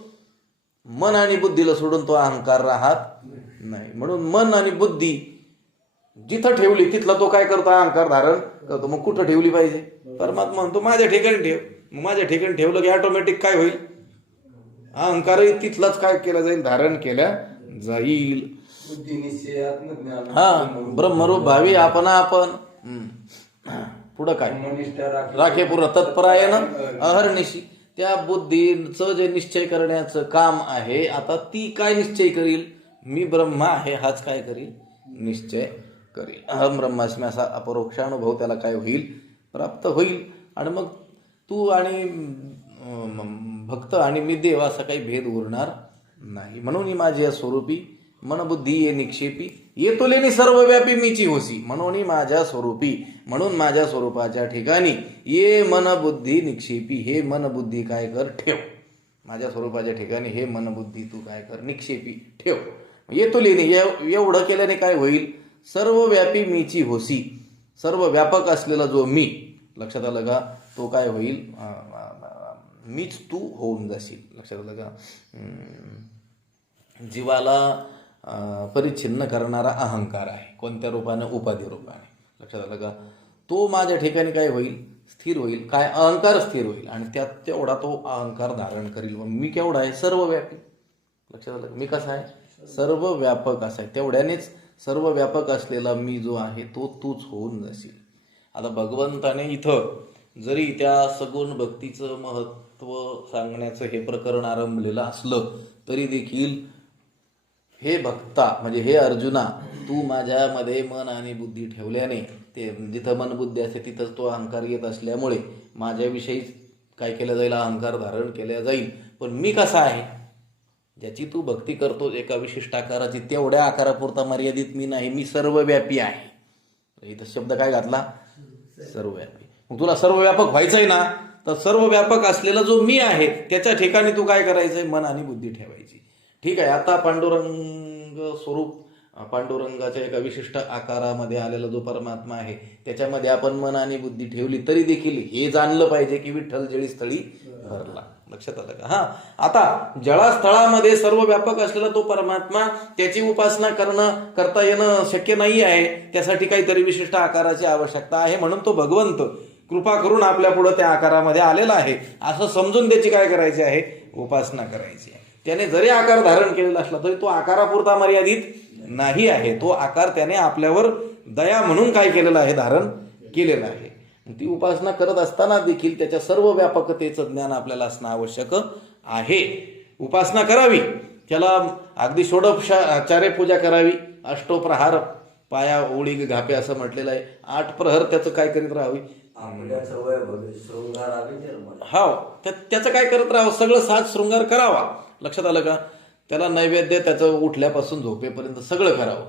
मन आणि बुद्धीला सोडून तो अहंकार राहत नाही. म्हणून मन आणि बुद्धी जिथं ठेवली तिथला तो काय करतो? अहंकार धारण करतो. मग कुठं ठेवली पाहिजे? परमात्मा म्हणतो माझ्या ठिकाणी ठेव. मग माझ्या ठिकाणी ठेवलं की ऑटोमॅटिक काय होईल? अहंकारही तिथलाच काय केला जाईल? धारण केल्या जाईल. हा, ब्रह्मरूप भावी आपण पुढं काय? राखे पुर तत्परायण अहर्निशी. त्या बुद्धीचं जे निश्चय करण्याचं काम आहे, आता ती काय निश्चय करील? मी ब्रह्मा आहे हाच काय करील? निश्चय करील. अहम ब्रह्मास्मी असा अपरोक्षानुभव त्याला काय होईल? प्राप्त होईल. आणि मग तू आणि भक्त आणि मी देव असा काही भेद उरणार नाही. म्हणून ही माझी स्वरूपी मनबुद्धी ये निक्षेपी ये तुलेनी सर्वव्यापी मीची होसी. म्हणून माझ्या स्वरूपी, म्हणून माझ्या स्वरूपाच्या ठिकाणी ये मनबुद्धी निक्षेपी. हे मनबुद्धी काय कर? ठेव. माझ्या स्वरूपाच्या ठिकाणी हे मनबुद्धी तू काय कर? निक्षेपी ठेव. ये तुलेनी एवढं केल्याने काय होईल? सर्वव्यापी मीची होसी. सर्व व्यापक असलेला जो मी, लक्षात आलं का? तो काय होईल? मीच तू होऊन जाशील. लक्षात आलं का? जीवाला परिच्छिन्न करणारा अहंकार आहे. कोणत्या रूपाने? उपाधी रूपाने. लक्षात आलं का? तो माझ्या ठिकाणी काय होईल? स्थिर होईल. काय? अहंकार स्थिर होईल. आणि त्यात तेवढा तो अहंकार धारण करील. मी केवढा आहे? सर्वव्यापी. लक्षात आलं? मी कसा आहे? सर्व व्यापक असा आहे. तेवढ्यानेच सर्व व्यापक असलेला मी जो आहे तो तूच होऊन जाशील. आता भगवंताने इथं जरी त्या सगुण भक्तीचं महत्त्व सांगण्याचं हे प्रकरण आरंभलेलं असलं तरी देखील हे भक्ता म्हणजे हे अर्जुना, तू माझ्यामध्ये मन आणि बुद्धी ठेवल्याने, ते जिथं मन बुद्धी असते तिथंच तो अहंकार येत असल्यामुळे माझ्याविषयी काय केलं जाईल? अहंकार धारण केल्या जाईल. पण मी कसा आहे? ज्याची तू भक्ती करतो एका विशिष्ट आकाराची, तेवढ्या आकारापुरता मर्यादित मी नाही. मी सर्वव्यापी आहे. इथं शब्द काय घातला? सर्वव्यापी. मग तुला सर्वव्यापक व्हायचंय ना, तर सर्वव्यापक असलेला जो मी आहे त्याच्या ठिकाणी तू काय करायचंय? मन आणि बुद्धी ठेवायची. ठीक आहे. आता पांडुरंग स्वरूप, पांडुरंगाच्या एका विशिष्ट आकारामध्ये आलेला जो परमात्मा आहे त्याच्यामध्ये आपण मन आणि बुद्धी ठेवली तरी देखील हे जाणलं पाहिजे की विठ्ठल जळी स्थळी भरला. लक्षात आलं का? हा, आता जळास्थळामध्ये सर्व व्यापक असलेला तो परमात्मा, त्याची उपासना करता येणं शक्य नाही आहे. त्यासाठी काहीतरी विशिष्ट आकाराची आवश्यकता आहे. म्हणून तो भगवंत कृपा करून आपल्या पुढे त्या आकारामध्ये आलेला आहे असं समजून त्याची काय करायची आहे? उपासना करायची आहे. त्याने जरी आकार धारण केलेला असला तरी तो आकारापुरता मर्यादित नाही आहे. तो आकार त्याने आपल्यावर दया म्हणून काय केलेला आहे? धारण केलेला आहे. ती उपासना करत असताना देखील त्याच्या सर्व व्यापकतेचं ज्ञान आपल्याला असणं आवश्यक आहे. उपासना करावी, त्याला अगदी षोडोपचारे पूजा करावी. अष्टोप्रहार पाया ओळी घापे असं म्हटलेलं आहे. 8 प्रहर त्याचं काय करीत राहावी? हा, त्याचं काय करत राहावं? सगळं साज शृंगार करावा. लक्षात आलं का? त्याला नैवेद्य त्याचं उठल्यापासून झोपेपर्यंत सगळं करावं.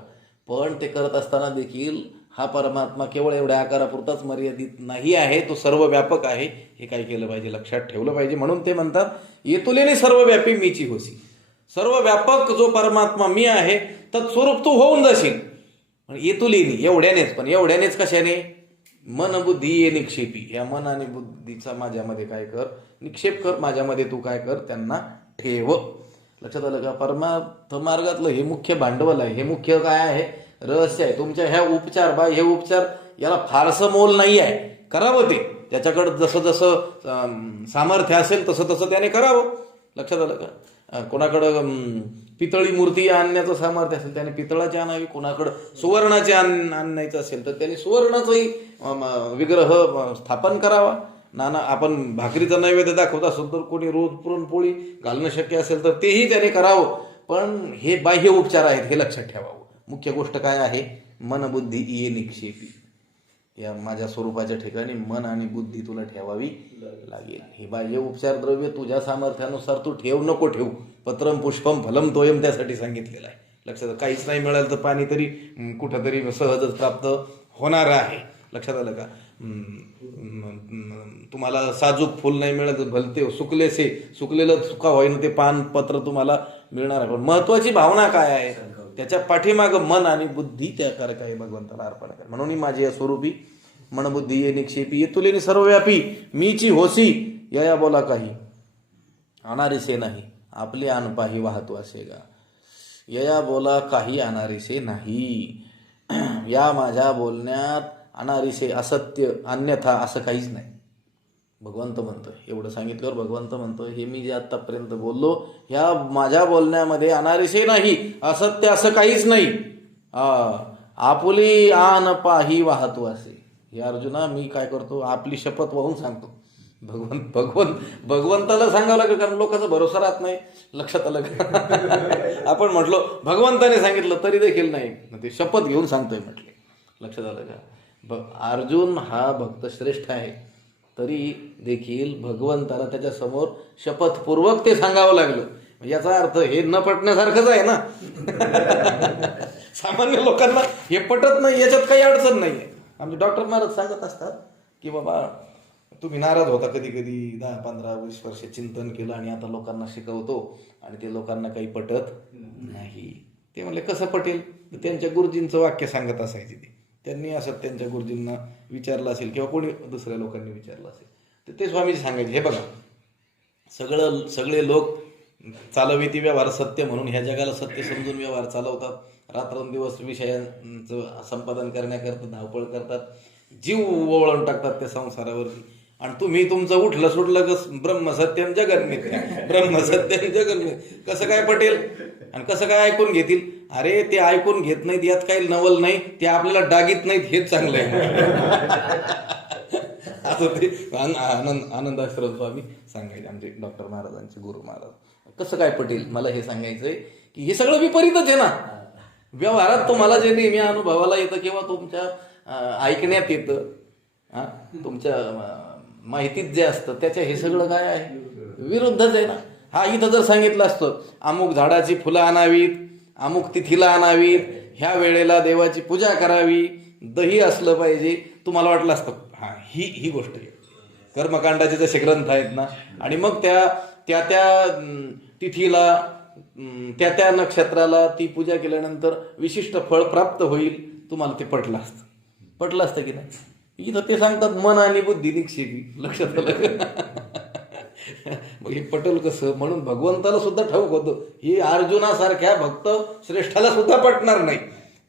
पण ते करत असताना देखील हा परमात्मा केवळ एवढ्या आकारापुरताच मर्यादित नाही आहे. तो सर्व व्यापक आहे. हे काय केलं पाहिजे? लक्षात ठेवलं पाहिजे. म्हणून ते म्हणतात येतुलेने सर्वव्यापी मीची होसी. सर्व व्यापक जो परमात्मा मी आहे तत्स्वरूप तू होऊन जाशील. पण येतुलेनी एवढ्यानेच. पण एवढ्यानेच कशाने? मन बुद्धी ये निक्षेपी. या मन आणि बुद्धीचा माझ्यामध्ये काय कर? निक्षेप कर. माझ्यामध्ये तू काय कर? त्यांना ठेव. लक्षात आलं का? परमार्थ मार्गातलं हे मुख्य भांडवल आहे. हे मुख्य काय आहे? रहस्य आहे. तुमच्या ह्या उपचार हे उपचार याला फारसं मोल नाही आहे. करावं ते. त्याच्याकडं जसं जसं सामर्थ्य असेल तसं तसं त्याने करावं. लक्षात आलं का? कोणाकडं पितळी मूर्ती आणण्याचं सामर्थ्य असेल त्याने पितळाची आणावी. कोणाकडं सुवर्णाचे आणण्याचं असेल तर त्याने सुवर्णाचंही विग्रह स्थापन करावा. नाना आपण भाकरीचा नैवेद्य दाखवत असो तर कोणी रोज पुरणपोळी घालणं शक्य असेल तर तेही त्याने करावं. पण हे बाह्य उपचार आहेत हे लक्षात ठेवावं. मुख्य गोष्ट काय आहे? मन बुद्धी ये निक्षेपी. या माझ्या स्वरूपाच्या ठिकाणी मन आणि बुद्धी तुला ठेवावी लागेल. हे बाह्य उपचार द्रव्य तुझ्या सामर्थ्यानुसार तू ठेव नको ठेवू. पत्रम पुष्पम फलम तोयम त्यासाठी सांगितलेलं आहे. लक्षात. काहीच नाही मिळालं तर पाणी तरी कुठंतरी सहजच प्राप्त होणार आहे. लक्षात आलं का? तुम्हाला साजूक फुल नाही मिळत भलते सुकलेलं चुका होईन ते पान पत्र तुम्हाला मिळणार आहे. पण महत्वाची भावना काय आहे? त्याच्या पाठीमागं मन आणि बुद्धी त्या काय भगवंताला अर्पण कर. म्हणून माझी या स्वरूपी मनबुद्धी ये निक्षेपी ये तुलेनी सर्वव्यापी मीची होसी या बोला काही अनारिसे नाही आपले अनपाही वाहतो असेगा. यया बोला काही अनारिसे नाही. या माझ्या बोलण्यात अनारिसे असत्य अन्यथा असं काहीच नाही. भगवंत म्हणतोय. एवढं सांगितल्यावर भगवंत म्हणतोय हे मी जे आतापर्यंत बोललो ह्या माझ्या बोलण्यामध्ये अनारिसे नाही असत्य असं काहीच नाही. आपुली आन पाही वाहतो असे. हे अर्जुना मी काय करतो? आपली शपथ वाहून सांगतो. भगवंताला सांगावं लागेल कारण लोकांचा भरोसा राहत नाही. लक्षात आलं का? आपण म्हटलो भगवंताने सांगितलं तरी देखील नाही ते शपथ घेऊन सांगतोय म्हटले. लक्षात आलं का? अर्जुन हा भक्त श्रेष्ठ आहे तरी देखील भगवंताला त्याच्या समोर शपथपूर्वक ते सांगावं लागलं. याचा अर्थ हे न पटण्यासारखंच आहे ना. सामान्य लोकांना हे पटत नाही याच्यात काही अडचण नाही आहे. आमचे डॉक्टर महाराज सांगत असतात की बाबा तुम्ही नाराज होता कधी कधी 10, 15, 20 वर्ष चिंतन केलं आणि आता लोकांना शिकवतो आणि ते लोकांना काही पटत नाही. ते म्हणले कसं पटेल? त्यांच्या गुरुजींचं वाक्य सांगत असायचे ते. त्यांनी असं त्यांच्या गुरुजींना विचारलं असेल किंवा कोणी दुसऱ्या लोकांनी विचारलं असेल तर ते स्वामीजी सांगायचे हे बघा सगळे लोक चालविती व्यवहार सत्य म्हणून ह्या जगाला सत्य समजून व्यवहार चालवतात. रात्रंदिवस विषयांचं संपादन करण्याकरता धावपळ करतात. जीव ओवळून टाकतात त्या संसारावरती. आणि तुम्ही तुमचं उठलं सुटलं कस ब्रह्मसत्यम जगन्मिथ्या ब्रह्मसत्यम जगन्मिथ्या कसं काय पटेल आणि कसं काय ऐकून घेतील? अरे ते ऐकून घेत नाहीत यात काही नवल नाही. ते आपल्याला डागीत नाहीत हेच चांगलं आहे. असं ते आनंदाश्रम स्वामी सांगायचे आमचे डॉक्टर महाराजांचे गुरु महाराज. कसं काय पटेल? मला हे सांगायचंय की हे सगळं विपरीतच आहे ना. व्यवहारात तुम्हाला जे नेहमी अनुभवाला येतं किंवा तुमच्या ऐकण्यात येतं तुमच्या माहितीत जे असतं त्याच्या हे सगळं काय आहे? विरुद्धच आहे ना. हा इथं जर सांगितलं असतं अमुक झाडाची फुलं आणावीत, अमुक तिथीला आणावीत, ह्या वेळेला देवाची पूजा करावी, दही असलं पाहिजे, तुम्हाला वाटलं असतं हा ही गोष्ट आहे. कर्मकांडाचे जसे ग्रंथ आहेत ना आणि मग त्या तिथीला त्या नक्षत्राला ती पूजा केल्यानंतर विशिष्ट फळ प्राप्त होईल. तुम्हाला ते पटलं असतं की नाही? इथं ते सांगतात मन आणि बुद्धी निक्षेपी. लक्षात आलं? मग हे पटल कसं? म्हणून भगवंताला सुद्धा ठाऊक होतं हे अर्जुनासारख्या भक्त श्रेष्ठाला सुद्धा पटणार नाही.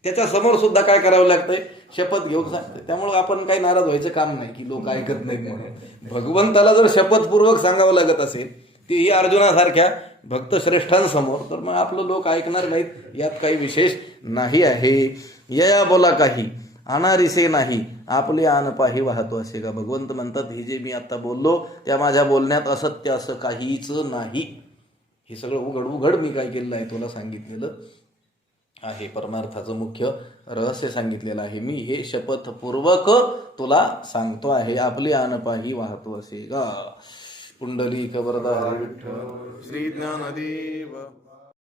त्याच्या समोर सुद्धा काय करावं लागतंय? शपथ घेऊन सांगतंय. त्यामुळे आपण काही नाराज व्हायचं काम नाही की लोक ऐकत नाहीत म्हणून. भगवंताला जर शपथपूर्वक सांगावं लागत असेल तेही अर्जुनासारख्या भक्त श्रेष्ठांसमोर तर मग आपलं लोक ऐकणार नाहीत यात काही विशेष नाही आहे. यया बोला काही अनारिसे नाही आपले अनपाही वाहतो असे का. भगवंत म्हणतात हे जे मी आता बोललो त्या माझ्या बोलण्यात असत्य असं काहीच नाही. हे सगळं उघड मी काय केलेलं आहे तुला सांगितलेलं आहे. परमार्थाचं मुख्य रहस्य सांगितलेलं आहे मी. हे शपथपूर्वक तुला सांगतो आहे. आपले अनपाही वाहतो असे का. पुंडलिक वरदा हरी विठ्ठल श्री ज्ञानदेव.